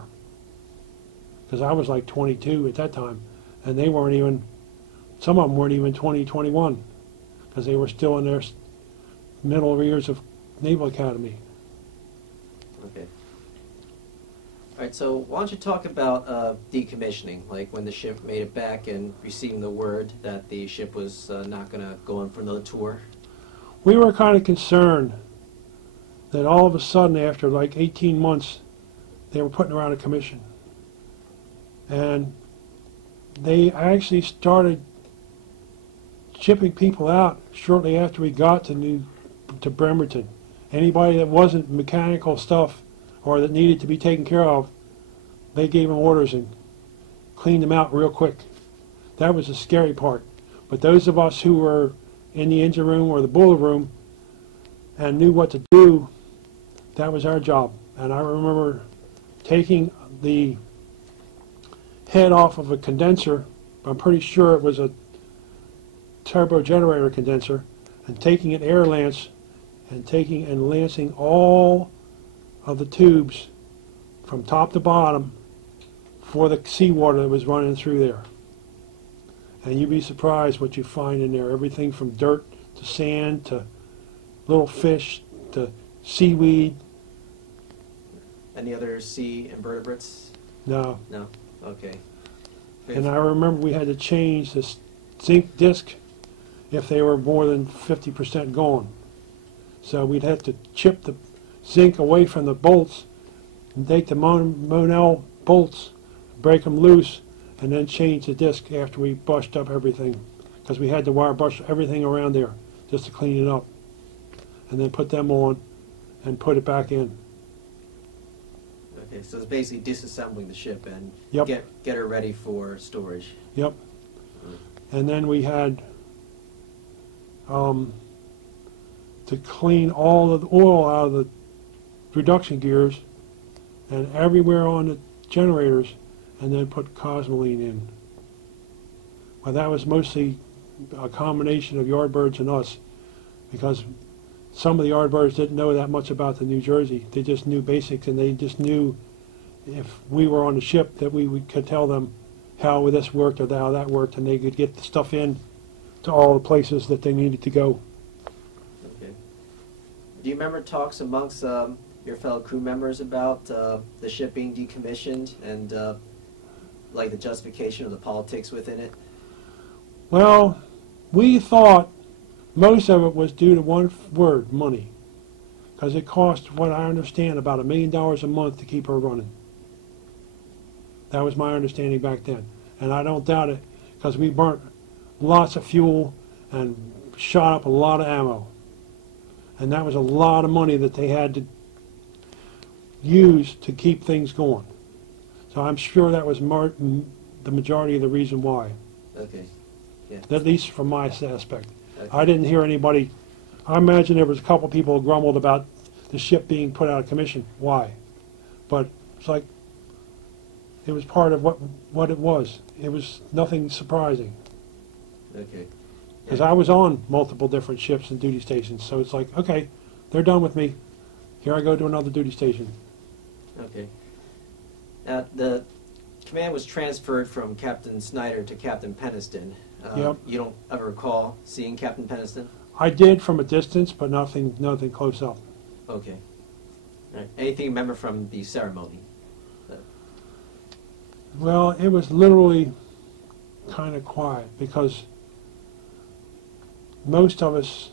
Because I was like 22 at that time. And they weren't even, some of them weren't even 20, 21. Because they were still in their middle years of Naval Academy. Okay. All right, so why don't you talk about decommissioning, like when the ship made it back and receiving the word that the ship was not going to go on for another tour? We were kind of concerned that all of a sudden, after like 18 months, they were putting her out of commission. And they actually started shipping people out shortly after we got to Bremerton. Anybody that wasn't mechanical stuff or that needed to be taken care of, they gave them orders and cleaned them out real quick. That was the scary part. But those of us who were in the engine room or the boiler room and knew what to do, that was our job. And I remember taking the head off of a condenser, I'm pretty sure it was a turbo generator condenser, and taking an air lance and lancing all of the tubes from top to bottom for the seawater that was running through there. And you'd be surprised what you find in there. Everything from dirt to sand to little fish to seaweed. Any other sea invertebrates? No. No? Okay. And I remember we had to change this zinc disc if they were more than 50% gone. So we'd have to chip the zinc away from the bolts and take the Monel bolts, break them loose, and then change the disc after we brushed up everything. Because we had to wire brush everything around there just to clean it up. And then put them on and put it back in. Okay, so it's basically disassembling the ship and Yep. get her ready for storage. Yep. And then we had to clean all of the oil out of the reduction gears and everywhere on the generators, and then put Cosmoline in. Well, that was mostly a combination of Yardbirds and us, because some of the Yardbirds didn't know that much about the New Jersey. They just knew basics, and they just knew if we were on the ship that we could tell them how this worked or how that worked, and they could get the stuff in to all the places that they needed to go. Okay. Do you remember talks amongst your fellow crew members about the ship being decommissioned and like the justification of the politics within it? Well, we thought most of it was due to one word, money. Because it cost, what I understand, about $1 million a month to keep her running. That was my understanding back then. And I don't doubt it, because we burnt lots of fuel and shot up a lot of ammo. And that was a lot of money that they had to use to keep things going. So I'm sure that was the majority of the reason why. Okay. Yeah. At least from my aspect. Okay. I didn't hear anybody. I imagine there was a couple people who grumbled about the ship being put out of commission. Why? But it's like it was part of what it was. It was nothing surprising. Okay. Because I was on multiple different ships and duty stations, so it's like, okay, they're done with me. Here I go to another duty station. Okay. The command was transferred from Captain Snyder to Captain Peniston. Yep. You don't ever recall seeing Captain Peniston? I did from a distance, but nothing close up. Okay. All right. Anything you remember from the ceremony? Well, it was literally kind of quiet because most of us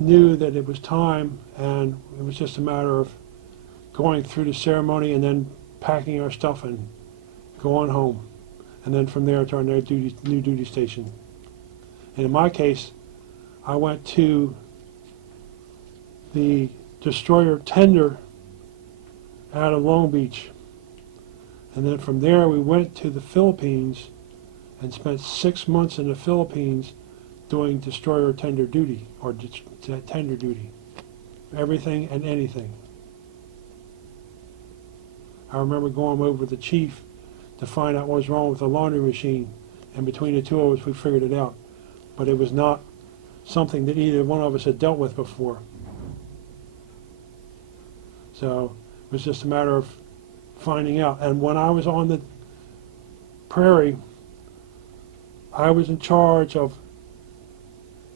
knew that it was time, and it was just a matter of going through the ceremony and then packing our stuff and going home, and then from there to our new duty station. And in my case, I went to the destroyer tender out of Long Beach, and then from there we went to the Philippines and spent 6 months in the Philippines doing destroyer tender duty, or tender duty, everything and anything. I remember going over with the chief to find out what was wrong with the laundry machine, and between the two of us we figured it out. But it was not something that either one of us had dealt with before. So it was just a matter of finding out. And when I was on the prairie, I was in charge of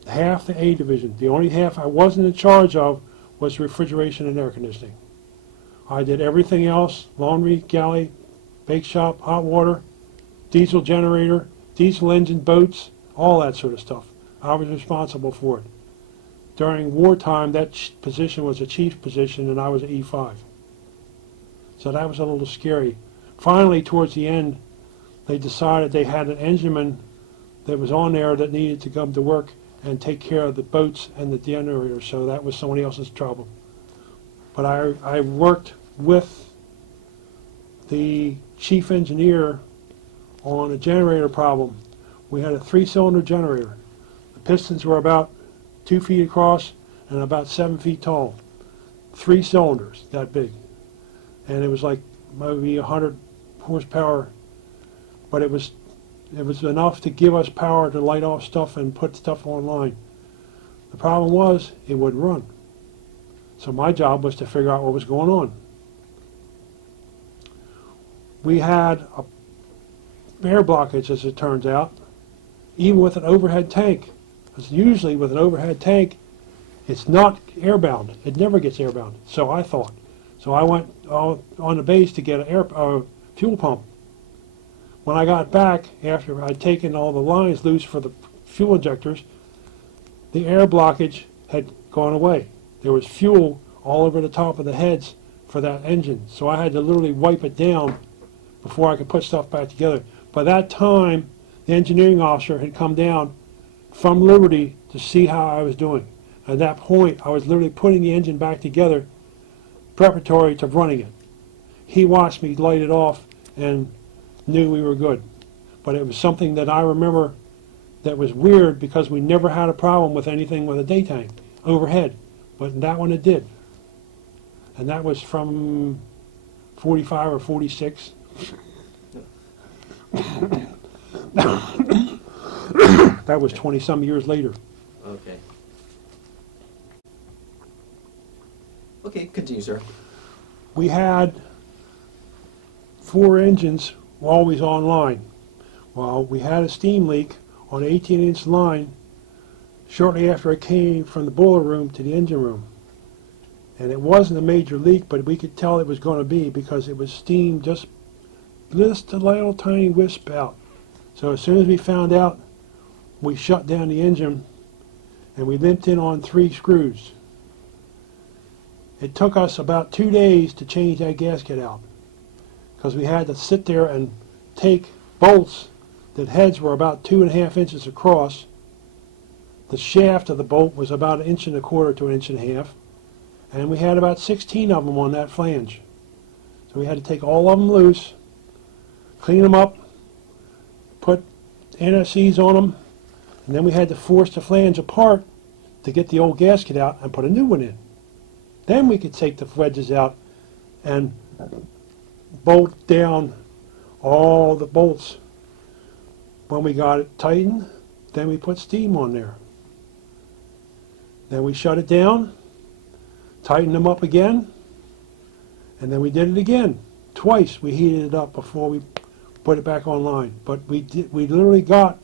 half the A division. The only half I wasn't in charge of was refrigeration and air conditioning. I did everything else: laundry, galley, bake shop, hot water, diesel generator, diesel engine, boats, all that sort of stuff. I was responsible for it. During wartime, that position was a chief position, and I was an E5. So that was a little scary. Finally, towards the end, they decided they had an engineman that was on there that needed to come to work and take care of the boats and the generator, so that was somebody else's trouble. But I worked with the chief engineer on a generator problem. We had a 3-cylinder generator. The pistons were about 2 feet across and about 7 feet tall. 3 cylinders, that big. And it was like maybe 100 horsepower, but it was enough to give us power to light off stuff and put stuff online. The problem was it wouldn't run. So my job was to figure out what was going on. We had a air blockage, as it turns out, even with an overhead tank. Because usually with an overhead tank, it's not airbound. It never gets airbound, so I thought. So I went on the base to get a fuel pump. When I got back, after I'd taken all the lines loose for the fuel injectors, the air blockage had gone away. There was fuel all over the top of the heads for that engine, so I had to literally wipe it down before I could put stuff back together. By that time, the engineering officer had come down from Liberty to see how I was doing. At that point, I was literally putting the engine back together, preparatory to running it. He watched me light it off and knew we were good. But it was something that I remember that was weird, because we never had a problem with anything with a day tank overhead. But that one it did. And that was from 45 or 46. That was 20-some years later. Okay. Okay, continue, sir. We had 4 engines always online. Well, we had a steam leak on an 18-inch line shortly after I came from the boiler room to the engine room. And it wasn't a major leak, but we could tell it was going to be, because it was steam just a little tiny wisp out. So as soon as we found out, we shut down the engine and we limped in on 3 screws. It took us about 2 days to change that gasket out, because we had to sit there and take bolts that heads were about 2.5 inches across. The shaft of the bolt was about 1.25 inches to 1.5 inches, and we had about 16 of them on that flange. So we had to take all of them loose, clean them up, put NSCs on them, and then we had to force the flange apart to get the old gasket out and put a new one in. Then we could take the wedges out and bolt down all the bolts. When we got it tightened, then we put steam on there. Then we shut it down, tightened them up again, And then we did it again. Twice we heated it up before we put it back online. But we literally got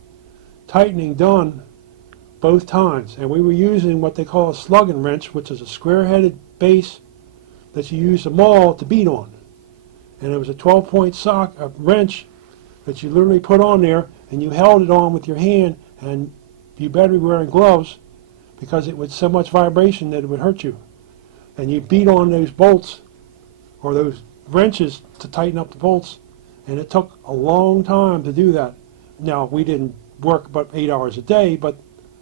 tightening done both times. And we were using what they call a slugging wrench, which is a square-headed base that you use a maul to beat on. And it was a 12-point wrench that you literally put on there, and you held it on with your hand, and you better be wearing gloves because it was so much vibration that it would hurt you. And you beat on those bolts or those wrenches to tighten up the bolts, and it took a long time to do that. Now, we didn't work about 8 hours a day, but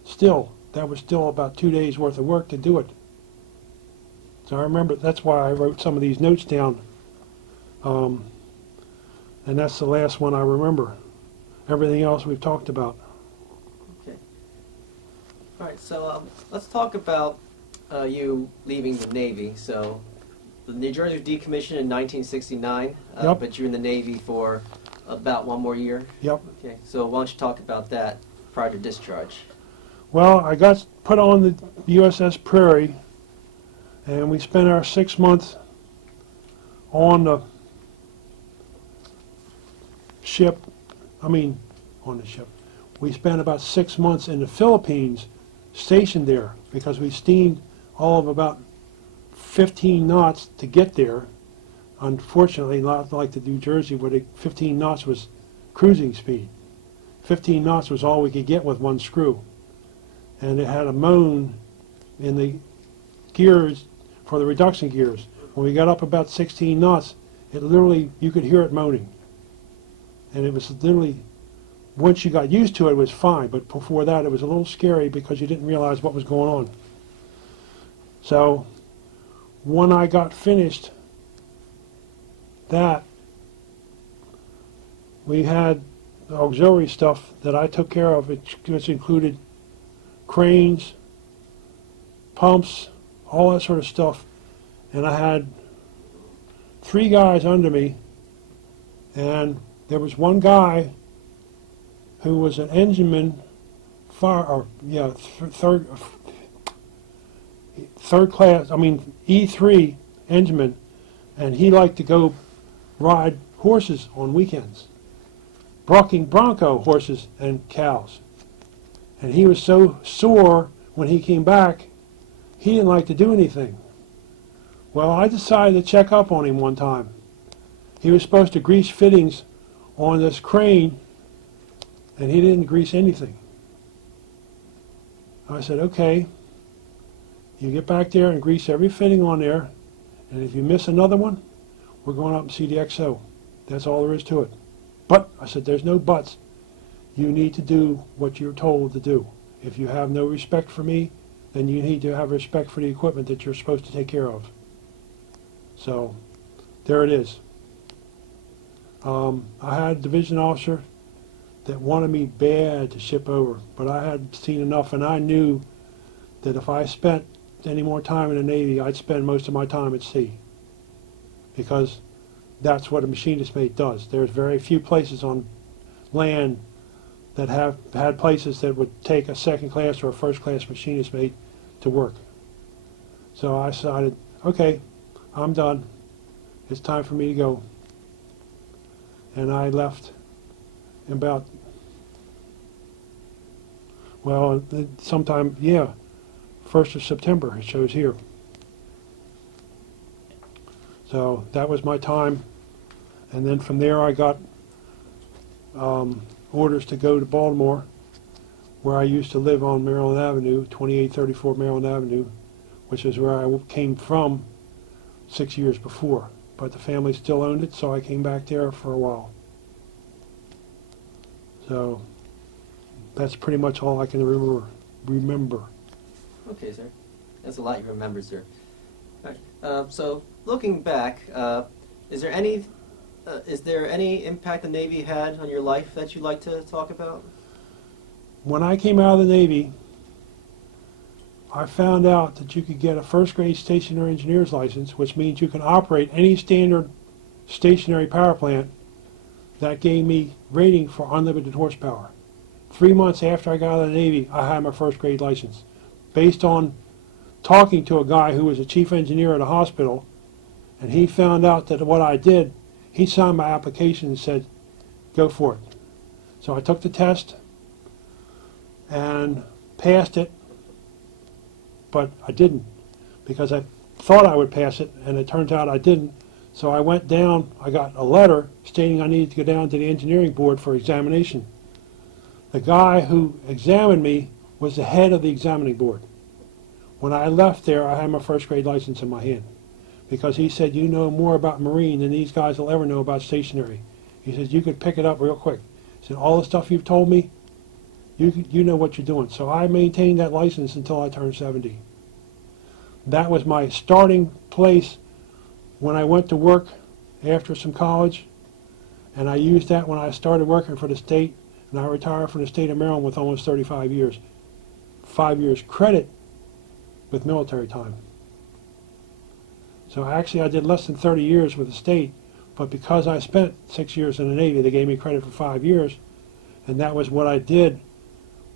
still, that was still about 2 days worth of work to do it. So I remember, that's why I wrote some of these notes down. And that's the last one I remember. Everything else we've talked about. Okay. All right, so let's talk about you leaving the Navy. So the New Jersey was decommissioned in 1969, Yep. but you're in the Navy for about 1 more year? Yep. Okay, so why don't you talk about that prior to discharge? Well, I got put on the USS Prairie, and we spent our 6 months on the ship. On the ship. We spent about 6 months in the Philippines stationed there because we steamed all of about 15 knots to get there. Unfortunately, not like the New Jersey where 15 knots was cruising speed. 15 knots was all we could get with one screw. And it had a moan in the gears for the reduction gears. When we got up about 16 knots, it literally, you could hear it moaning. And it was literally, once you got used to it, it was fine. But before that, it was a little scary because you didn't realize what was going on. So when I got finished that, we had auxiliary stuff that I took care of, which included cranes, pumps, all that sort of stuff. And I had 3 guys under me, and there was one guy who was an engineman, third class, E3 engineman, and he liked to go ride horses on weekends, bucking bronco horses and cows. And he was so sore when he came back, he didn't like to do anything. Well, I decided to check up on him one time. He was supposed to grease fittings on this crane, and he didn't grease anything. I said, okay, you get back there and grease every fitting on there, and if you miss another one, we're going up and see the XO. That's all there is to it. But, I said, there's no buts. You need to do what you're told to do. If you have no respect for me, then you need to have respect for the equipment that you're supposed to take care of. So, there it is. I had a division officer that wanted me bad to ship over, but I had seen enough, and I knew that if I spent any more time in the Navy, I'd spend most of my time at sea, because that's what a machinist mate does. There's very few places on land that have had places that would take a second class or a first class machinist mate to work. So I decided, okay, I'm done. It's time for me to go. And I left in about, well, sometime, 1st of September, it shows here. So that was my time. And then from there I got orders to go to Baltimore, where I used to live on Maryland Avenue, 2834 Maryland Avenue, which is where I came from 6 years before. But the family still owned it, so I came back there for a while. So that's pretty much all I can remember. Okay, sir. That's a lot you remember, sir. All right. So looking back, is there any impact the Navy had on your life that you'd like to talk about? When I came out of the Navy, I found out that you could get a first grade stationary engineer's license, which means you can operate any standard stationary power plant. That gave me rating for unlimited horsepower. 3 months after I got out of the Navy, I had my first grade license, based on talking to a guy who was a chief engineer at a hospital And he found out that what I did, he signed my application and said, go for it. So I took the test and passed it, but I didn't because I thought I would pass it, and it turns out I didn't. So I went down, I got a letter stating I needed to go down to the engineering board for examination. The guy who examined me was the head of the examining board. When I left there, I had my first grade license in my hand because he said, you know more about marine than these guys will ever know about stationary. He said, you could pick it up real quick. He said, all the stuff you've told me, you know what you're doing. So I maintained that license until I turned 70. That was my starting place when I went to work after some college, and I used that when I started working for the state, and I retired from the state of Maryland with almost 35 years. 5 years credit with military time. So actually I did less than 30 years with the state, but because I spent 6 years in the Navy, they gave me credit for 5 years, and that was what I did.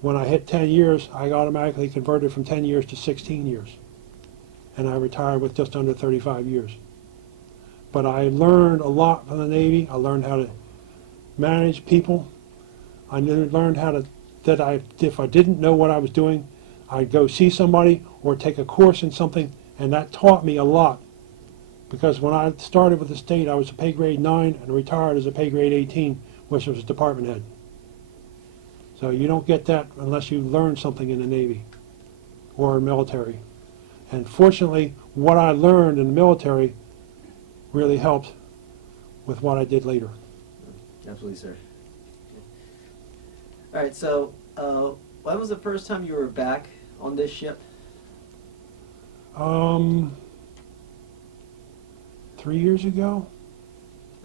When I hit 10 years, I automatically converted from 10 years to 16 years, and I retired with just under 35 years. But I learned a lot from the Navy. I learned how to manage people. I learned how to, if I didn't know what I was doing, I'd go see somebody or take a course in something, and that taught me a lot. Because when I started with the state, I was a pay grade 9 and retired as a pay grade 18, which was department head. So you don't get that unless you learn something in the Navy or military. And fortunately, what I learned in the military really helped with what I did later. Absolutely, sir. All right, so when was the first time you were back on this ship? 3 years ago?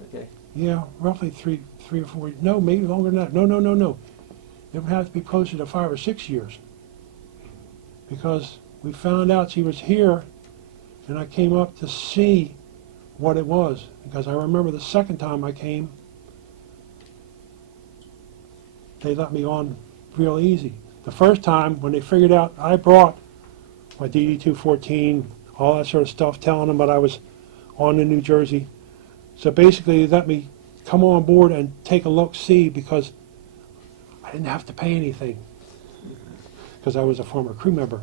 Okay. Yeah, roughly three or 4. No, maybe longer than that. No. It would have to be closer to 5 or 6 years. Because we found out she was here, and I came up to see what it was. Because I remember the second time I came, they let me on real easy. The first time, when they figured out I brought my DD-214, all that sort of stuff, telling them that I was on the New Jersey. So basically, they let me come on board and take a look-see because I didn't have to pay anything because I was a former crew member.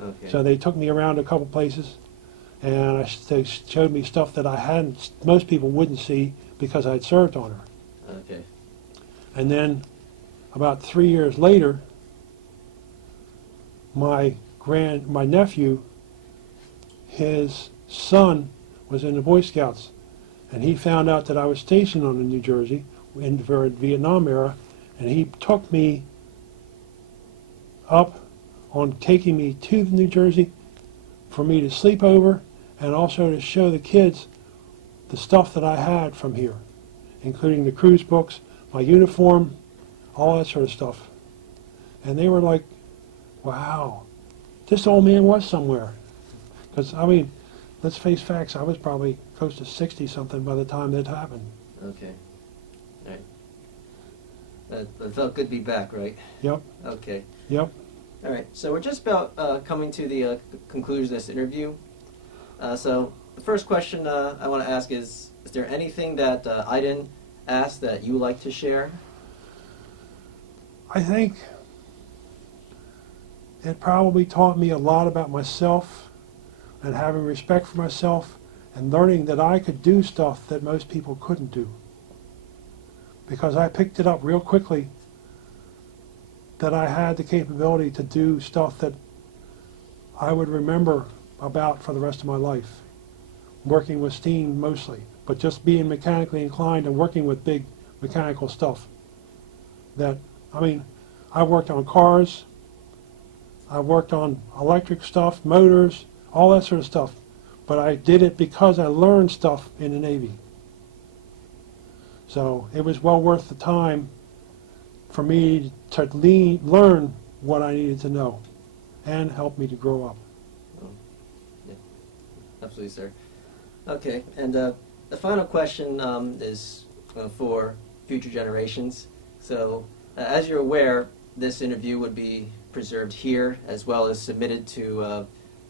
Okay. So they took me around a couple places, and they showed me stuff that I hadn't, most people wouldn't see because I'd served on her. Okay. And then about 3 years later, my nephew, his son was in the Boy Scouts, and he found out that I was stationed on the New Jersey in the Vietnam era, and he took me up on taking me to the New Jersey for me to sleep over and also to show the kids the stuff that I had from here, including the cruise books, my uniform, all that sort of stuff. And they were like, wow, this old man was somewhere. Because, I mean, let's face facts, I was probably close to 60-something by the time that happened. Okay. All right. That felt good to be back, right? Yep. Okay. Yep. All right. So we're just about coming to the conclusion of this interview. So the first question I want to ask is there anything that I didn't ask that you would like to share? I think it probably taught me a lot about myself and having respect for myself and learning that I could do stuff that most people couldn't do. Because I picked it up real quickly that I had the capability to do stuff that I would remember about for the rest of my life. Working with steam mostly, but just being mechanically inclined and working with big mechanical stuff. That, I mean, I worked on cars, I worked on electric stuff, motors, all that sort of stuff. But I did it because I learned stuff in the Navy. So it was well worth the time for me to learn what I needed to know and help me to grow up. Oh, yeah. Absolutely, sir. Okay, and the final question is for future generations. So as you're aware, this interview would be preserved here as well as submitted to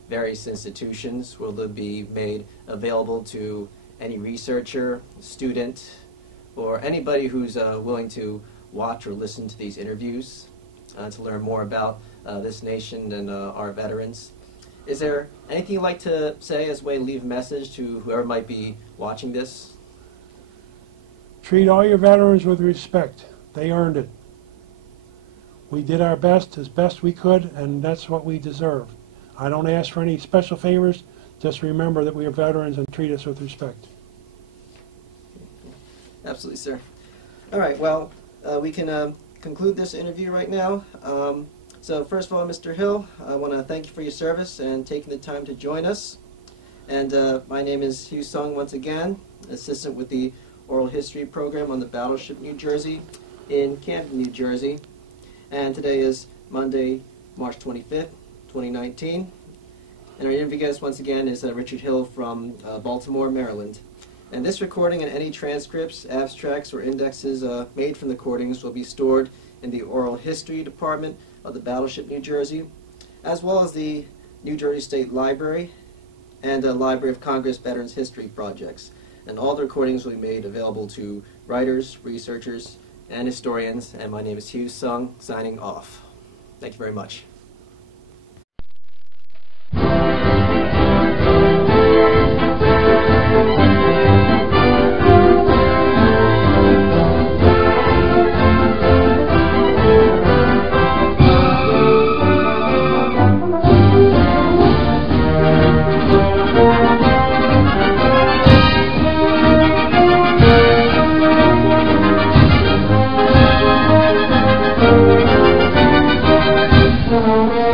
various institutions will be made available to any researcher, student, or anybody who's willing to watch or listen to these interviews to learn more about this nation and our veterans. Is there anything you'd like to say as a way to leave a message to whoever might be watching this? Treat all your veterans with respect. They earned it. We did our best as best we could, and that's what we deserve. I don't ask for any special favors. Just remember that we are veterans and treat us with respect. Absolutely, sir. All right, well, we can conclude this interview right now. So first of all, Mr. Hill, I want to thank you for your service and taking the time to join us. And my name is Hugh Sung once again, assistant with the Oral History Program on the Battleship New Jersey in Camden, New Jersey. And today is Monday, March 25th, 2019. And our interview guest once again is Richard Hill from Baltimore, Maryland. And this recording and any transcripts, abstracts, or indexes made from the recordings will be stored in the Oral History Department of the Battleship New Jersey, as well as the New Jersey State Library and the Library of Congress Veterans History Projects. And all the recordings will be made available to writers, researchers, and historians. And my name is Hugh Sung, signing off. Thank you very much. Thank you.